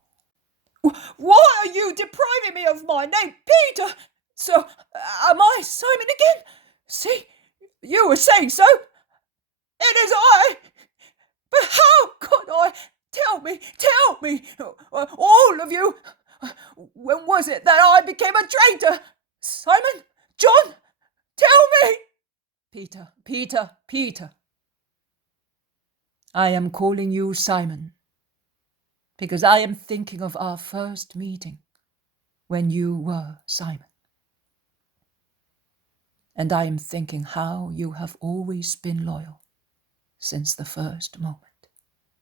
Why are you depriving me of my name, Peter? So, am I Simon again? See, you were saying so. It is I. But how could I? Tell me, all of you. When was it that I became a traitor? Simon? John? Tell me! Peter. I am calling you Simon, because I am thinking of our first meeting when you were Simon. And I am thinking how you have always been loyal since the first moment.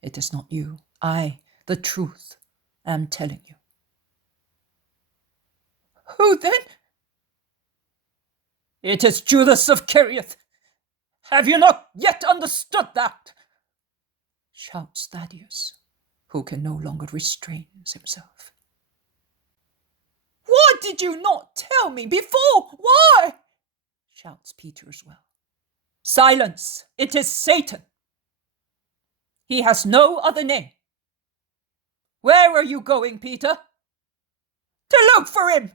It is not you. I, the truth, am telling you. Who then? It is Judas of Kerioth. Have you not yet understood that? Shouts Thaddeus, who can no longer restrain himself. Why did you not tell me before? Why? Shouts Peter as well. Silence! It is Satan. He has no other name. Where are you going, Peter? To look for him.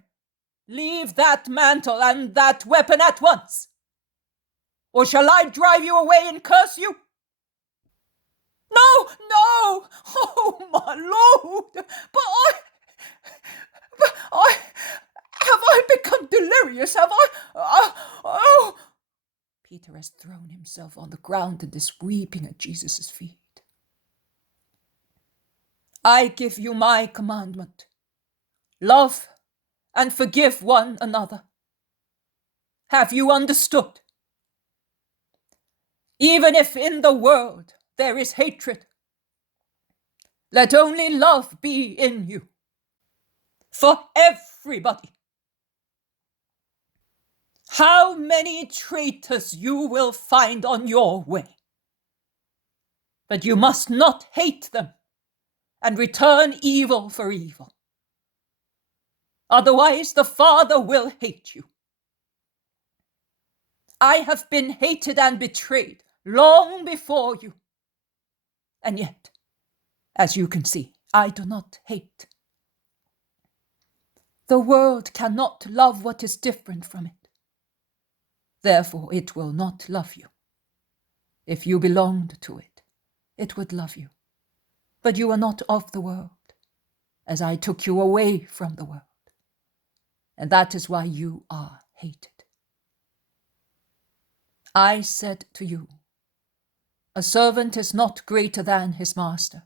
Leave that mantle and that weapon at once. Or shall I drive you away and curse you? No! Oh, my Lord! But have I become delirious? Have I? Oh! Peter has thrown himself on the ground and is weeping at Jesus' feet. I give you my commandment. Love and forgive one another. Have you understood? Even if in the world there is hatred, let only love be in you. For everybody. How many traitors you will find on your way. But you must not hate them and return evil for evil. Otherwise, the Father will hate you. I have been hated and betrayed long before you. And yet, as you can see, I do not hate. The world cannot love what is different from it. Therefore, it will not love you. If you belonged to it, it would love you. But you are not of the world, as I took you away from the world. And that is why you are hated. I said to you, a servant is not greater than his master.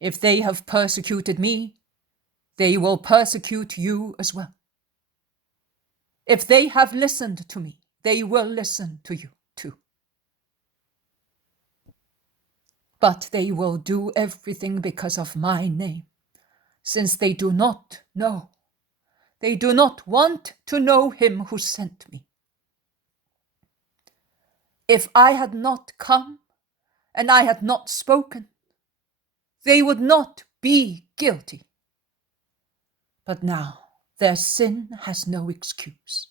If they have persecuted me, they will persecute you as well. If they have listened to me, they will listen to you too. But they will do everything because of my name, since they do not know. They do not want to know him who sent me. If I had not come and I had not spoken, they would not be guilty. But now their sin has no excuse.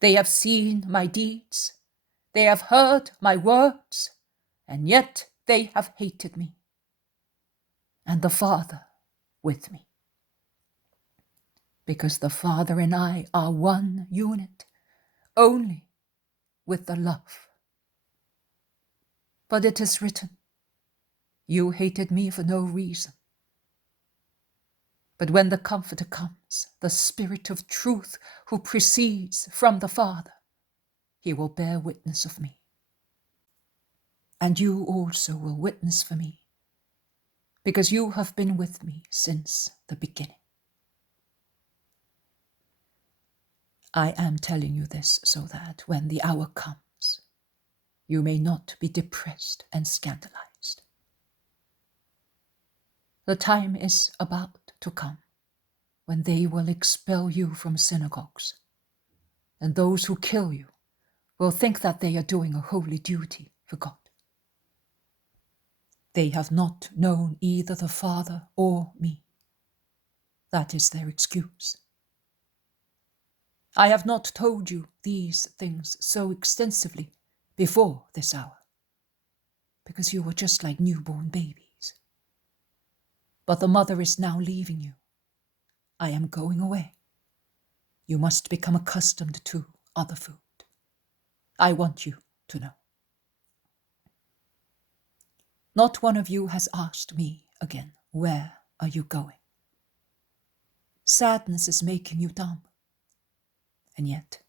They have seen my deeds, they have heard my words, and yet they have hated me, and the Father with me. Because the Father and I are one unit, only with the love. But it is written, you hated me for no reason. But when the Comforter comes, the Spirit of truth who proceeds from the Father, he will bear witness of me. And you also will witness for me, because you have been with me since the beginning. I am telling you this so that when the hour comes, you may not be depressed and scandalized. The time is about to come when they will expel you from synagogues, and those who kill you will think that they are doing a holy duty for God. They have not known either the Father or me. That is their excuse. I have not told you these things so extensively before this hour, because you were just like newborn babies. But the mother is now leaving you. I am going away. You must become accustomed to other food. I want you to know. Not one of you has asked me again, where are you going? Sadness is making you dumb. And yet,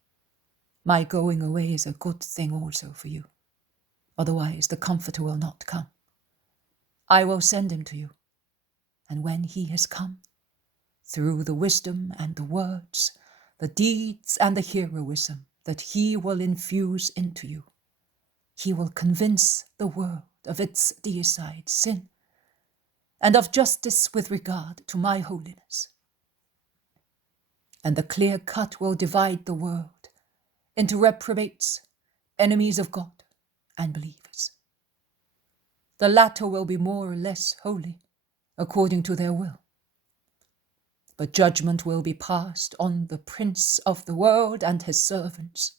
my going away is a good thing also for you. Otherwise, the Comforter will not come. I will send him to you. And when he has come, through the wisdom and the words, the deeds and the heroism that he will infuse into you, he will convince the world of its deicide sin and of justice with regard to my holiness. And the clear cut will divide the world into reprobates, enemies of God, and believers. The latter will be more or less holy according to their will. But judgment will be passed on the prince of the world and his servants.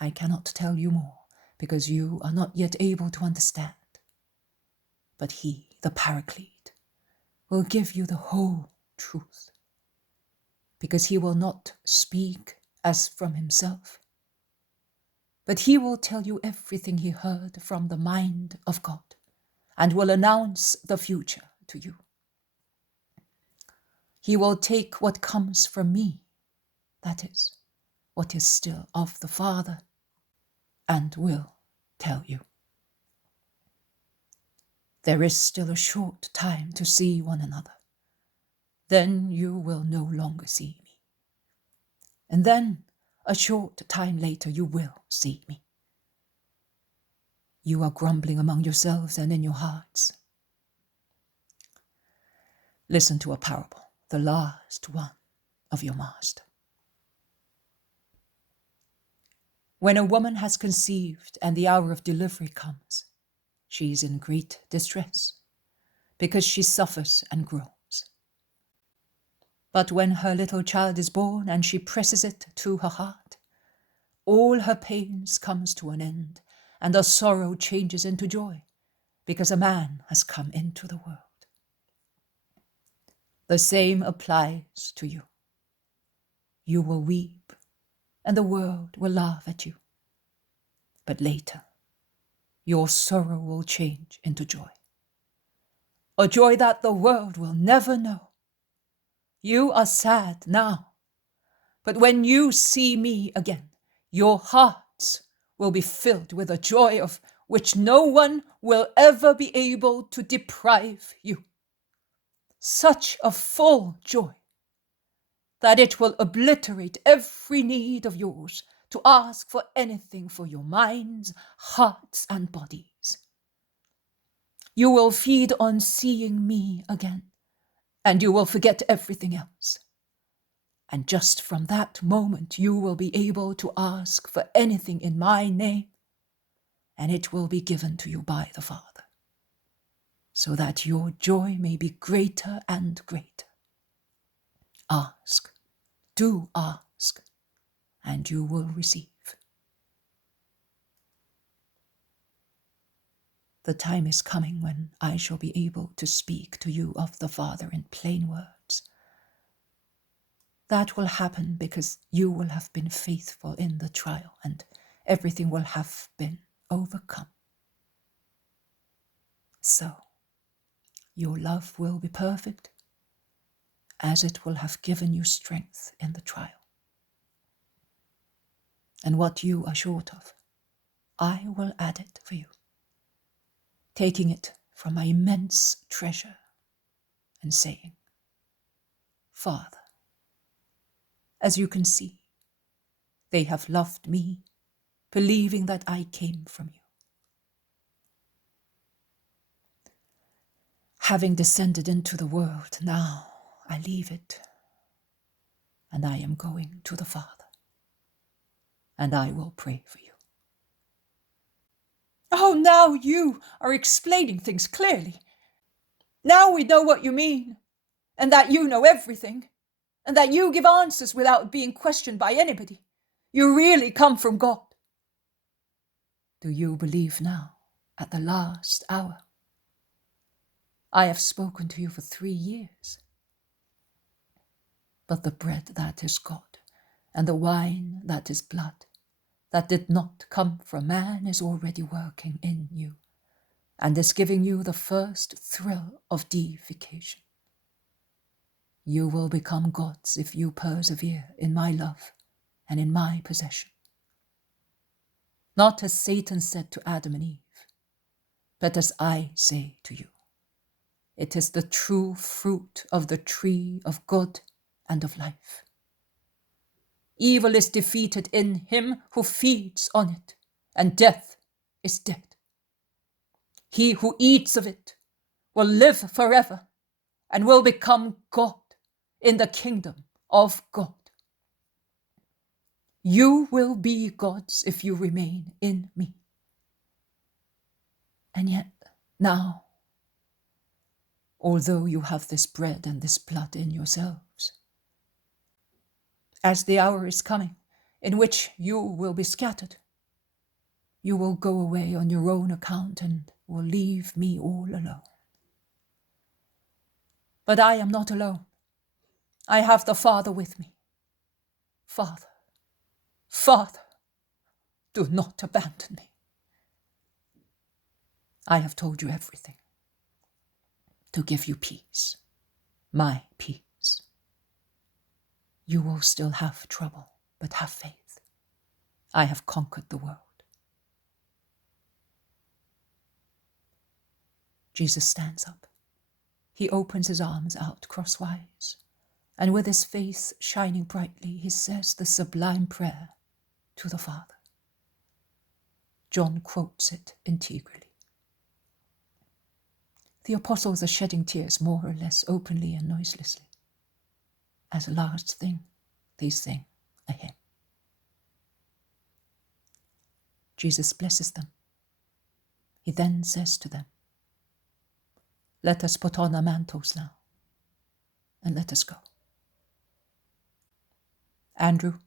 I cannot tell you more, because you are not yet able to understand. But he, the Paraclete, will give you the whole truth, because he will not speak as from himself, but he will tell you everything he heard from the mind of God, and will announce the future to you. He will take what comes from me, that is, what is still of the Father, and will tell you. There is still a short time to see one another. Then you will no longer see me. And then, a short time later, you will see me. You are grumbling among yourselves and in your hearts. Listen to a parable, the last one of your master. When a woman has conceived and the hour of delivery comes, she is in great distress, because she suffers and groans. But when her little child is born and she presses it to her heart, all her pains comes to an end, and her sorrow changes into joy, because a man has come into the world. The same applies to you. You will weep, and the world will laugh at you. But later, your sorrow will change into joy, a joy that the world will never know. You are sad now, but when you see me again, your hearts will be filled with a joy of which no one will ever be able to deprive you. Such a full joy that it will obliterate every need of yours to ask for anything for your minds, hearts, and bodies. You will feed on seeing me again, and you will forget everything else. And just from that moment, you will be able to ask for anything in my name, and it will be given to you by the Father, so that your joy may be greater and greater. Ask, do ask, and you will receive. The time is coming when I shall be able to speak to you of the Father in plain words. That will happen because you will have been faithful in the trial, and everything will have been overcome. So, your love will be perfect, as it will have given you strength in the trial. And what you are short of, I will add it for you, taking it from my immense treasure and saying, Father, as you can see, they have loved me, believing that I came from you. Having descended into the world, now I leave it, and I am going to the Father, and I will pray for you. Oh, now you are explaining things clearly. Now we know what you mean, and that you know everything, and that you give answers without being questioned by anybody. You really come from God. Do you believe now, at the last hour? I have spoken to you for 3 years. But the bread that is God, and the wine that is blood, that did not come from man, is already working in you, and is giving you the first thrill of deification. You will become gods if you persevere in my love and in my possession. Not as Satan said to Adam and Eve, but as I say to you. It is the true fruit of the tree of good and of life. Evil is defeated in him who feeds on it, and death is dead. He who eats of it will live forever and will become God in the kingdom of God. You will be gods if you remain in me. And yet, now, although you have this bread and this blood in yourselves, as the hour is coming in which you will be scattered, you will go away on your own account and will leave me all alone. But I am not alone. I have the Father with me. Father, Father, do not abandon me. I have told you everything to give you peace, my peace. You will still have trouble, but have faith. I have conquered the world. Jesus stands up. He opens his arms out crosswise, and with his face shining brightly, he says the sublime prayer to the Father. John quotes it integrally. The apostles are shedding tears more or less openly and noiselessly. As a last thing, they sing a hymn. Jesus blesses them. He then says to them, "Let us put on our mantles now, and let us go. Andrew,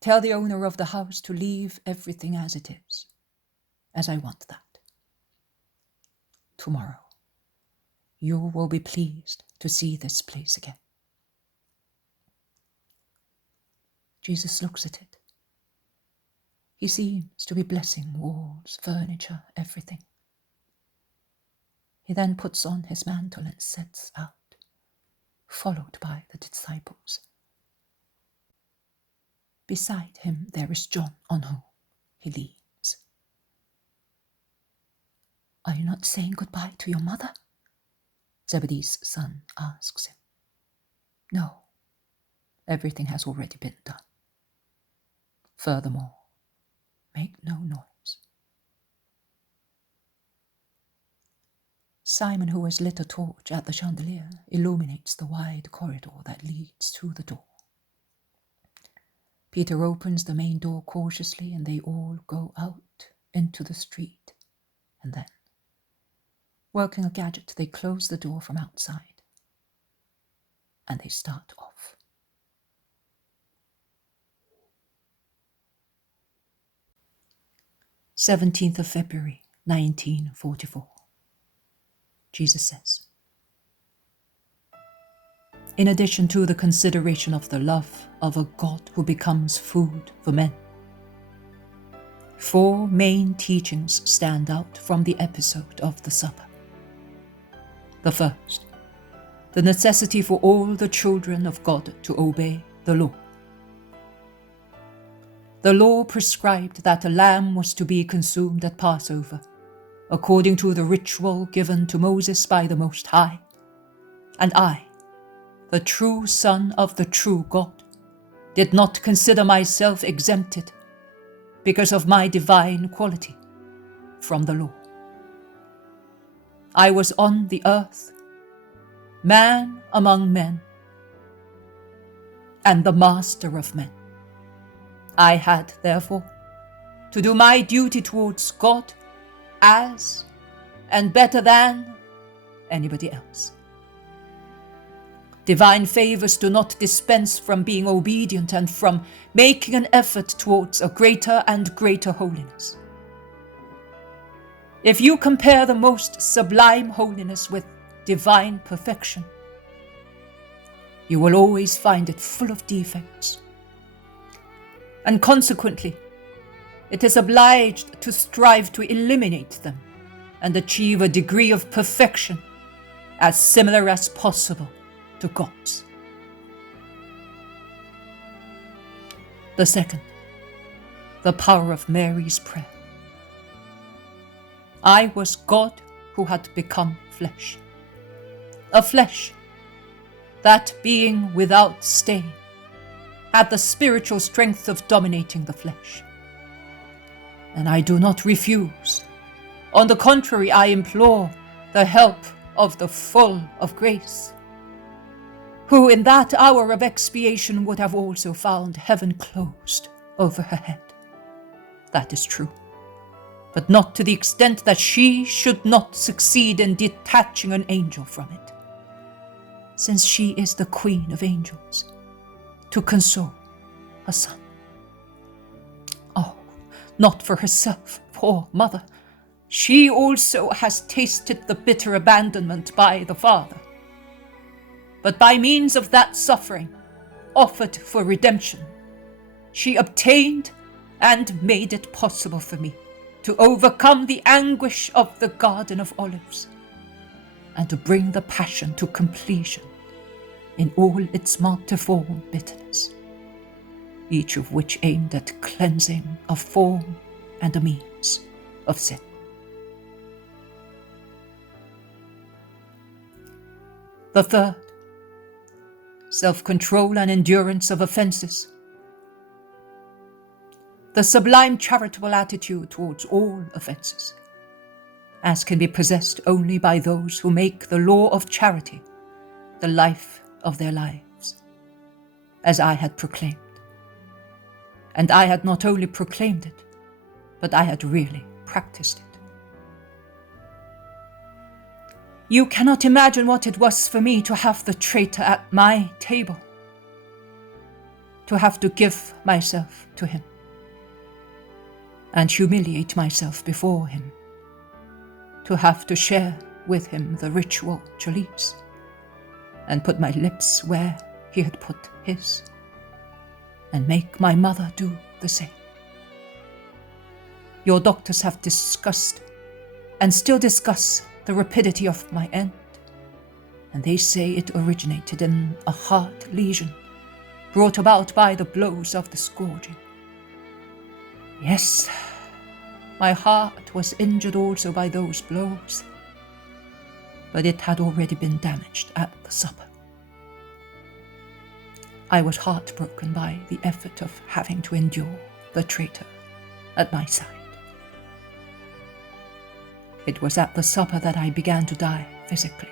tell the owner of the house to leave everything as it is, as I want that. Tomorrow, you will be pleased to see this place again." Jesus looks at it. He seems to be blessing walls, furniture, everything. He then puts on his mantle and sets out, followed by the disciples. Beside him there is John, on whom he leans. "Are you not saying goodbye to your mother?" Zebedee's son asks him. "No, everything has already been done. Furthermore, make no noise." Simon, who has lit a torch at the chandelier, illuminates the wide corridor that leads to the door. Peter opens the main door cautiously, and they all go out into the street, and then, working a gadget, they close the door from outside, and they start off. February 17th, 1944. Jesus says, in addition to the consideration of the love of a God who becomes food for men, 4 main teachings stand out from the episode of the supper. The first, the necessity for all the children of God to obey the law. The law prescribed that a lamb was to be consumed at Passover, according to the ritual given to Moses by the Most High. And I, the true Son of the true God, did not consider myself exempted because of my divine quality from the law. I was on the earth, man among men, and the master of men. I had, therefore, to do my duty towards God as and better than anybody else. Divine favors do not dispense from being obedient and from making an effort towards a greater and greater holiness. If you compare the most sublime holiness with divine perfection, you will always find it full of defects. And consequently, it is obliged to strive to eliminate them and achieve a degree of perfection as similar as possible to God's. The second, the power of Mary's prayer. I was God who had become flesh, a flesh that, being without stain, had the spiritual strength of dominating the flesh. And I do not refuse. On the contrary, I implore the help of the full of grace, who in that hour of expiation would have also found heaven closed over her head. That is true, but not to the extent that she should not succeed in detaching an angel from it, since she is the queen of angels, to console her son. Oh, not for herself, poor mother. She also has tasted the bitter abandonment by the Father. But by means of that suffering, offered for redemption, she obtained and made it possible for me to overcome the anguish of the Garden of Olives and to bring the passion to completion in all its multiform bitterness, each of which aimed at cleansing a form and a means of sin. The third, self-control and endurance of offenses. The sublime charitable attitude towards all offenses, as can be possessed only by those who make the law of charity the life of their lives, as I had proclaimed. And I had not only proclaimed it, but I had really practiced it. You cannot imagine what it was for me to have the traitor at my table, to have to give myself to him and humiliate myself before him, to have to share with him the ritual chalice and put my lips where he had put his, and make my mother do the same. Your doctors have discussed and still discuss the rapidity of my end, and they say it originated in a heart lesion brought about by the blows of the scourging. Yes, my heart was injured also by those blows, but it had already been damaged at the supper. I was heartbroken by the effort of having to endure the traitor at my side. It was at the supper that I began to die physically.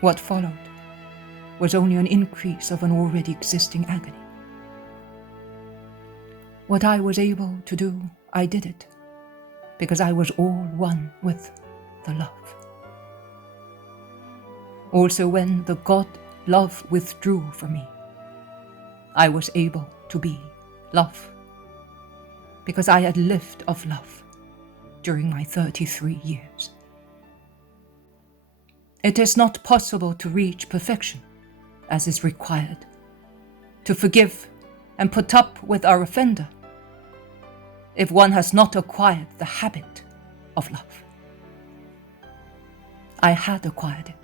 What followed was only an increase of an already existing agony. What I was able to do, I did it, because I was all one with the love. Also, when the God love withdrew from me, I was able to be love, because I had lived of love during my 33 years. It is not possible to reach perfection, as is required, to forgive and put up with our offender, if one has not acquired the habit of love. I had acquired it,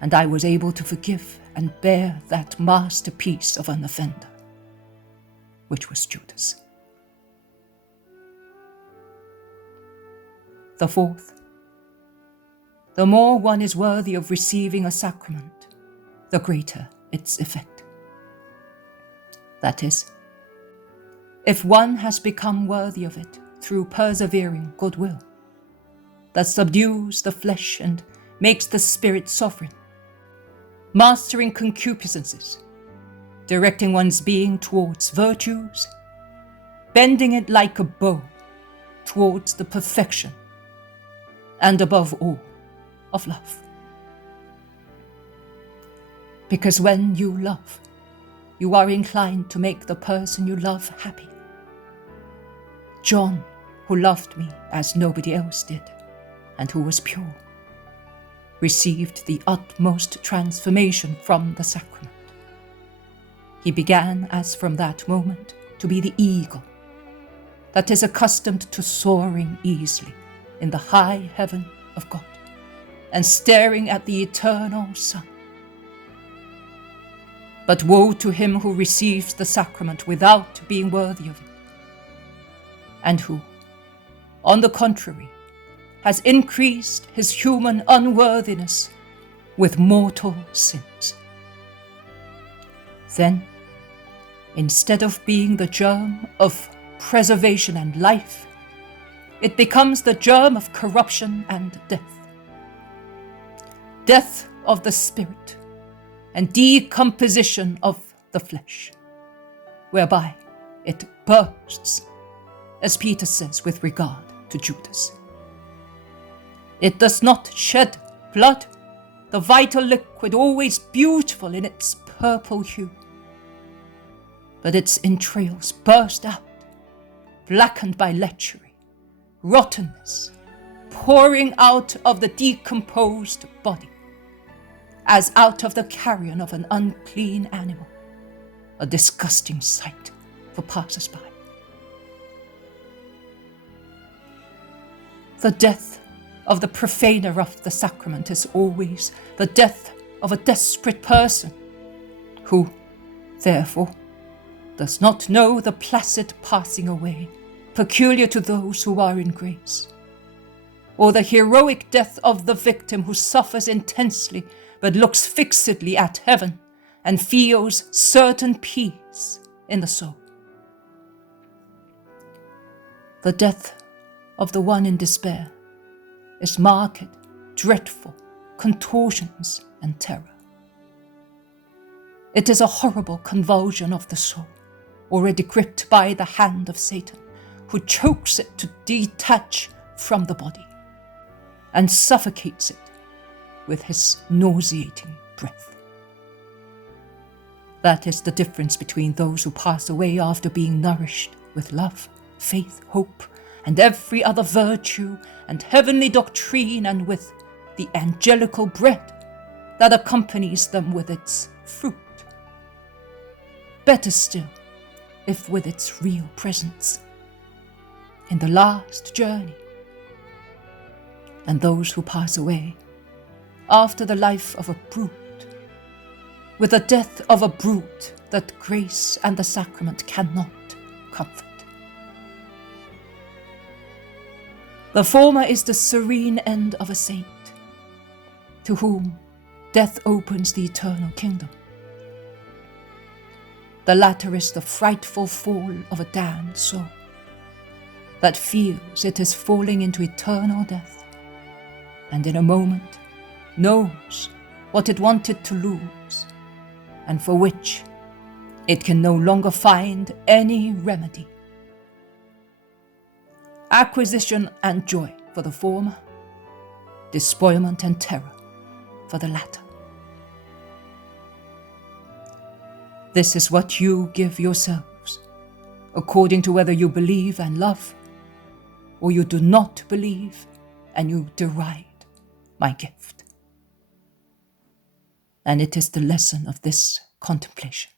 and I was able to forgive and bear that masterpiece of an offender, which was Judas. The fourth, the more one is worthy of receiving a sacrament, the greater its effect. That is, if one has become worthy of it through persevering goodwill, that subdues the flesh and makes the spirit sovereign, mastering concupiscences, directing one's being towards virtues, bending it like a bow towards the perfection, and above all, of love. Because when you love, you are inclined to make the person you love happy. John, who loved me as nobody else did, and who was pure, received the utmost transformation from the sacrament. He began, as from that moment, to be the eagle that is accustomed to soaring easily in the high heaven of God and staring at the eternal sun. But woe to him who receives the sacrament without being worthy of it, and who, on the contrary, has increased his human unworthiness with mortal sins. Then, instead of being the germ of preservation and life, it becomes the germ of corruption and death. Death of the spirit and decomposition of the flesh, whereby it bursts, as Peter says with regard to Judas. It does not shed blood, the vital liquid always beautiful in its purple hue, but its entrails burst out, blackened by lechery, rottenness, pouring out of the decomposed body, as out of the carrion of an unclean animal, a disgusting sight for passers-by. The death of the profaner of the sacrament is always the death of a desperate person, who, therefore, does not know the placid passing away peculiar to those who are in grace, or the heroic death of the victim who suffers intensely but looks fixedly at heaven and feels certain peace in the soul. The death of the one in despair is marked, dreadful contortions and terror. It is a horrible convulsion of the soul, already gripped by the hand of Satan, who chokes it to detach from the body and suffocates it with his nauseating breath. That is the difference between those who pass away after being nourished with love, faith, hope, and every other virtue and heavenly doctrine, and with the angelical bread that accompanies them with its fruit. Better still, if with its real presence in the last journey. And those who pass away after the life of a brute, with the death of a brute that grace and the sacrament cannot comfort. The former is the serene end of a saint, to whom death opens the eternal kingdom. The latter is the frightful fall of a damned soul, that feels it is falling into eternal death, and in a moment knows what it wanted to lose, and for which it can no longer find any remedy. Acquisition and joy for the former, despoilment and terror for the latter. This is what you give yourselves, according to whether you believe and love, or you do not believe and you deride my gift. And it is the lesson of this contemplation.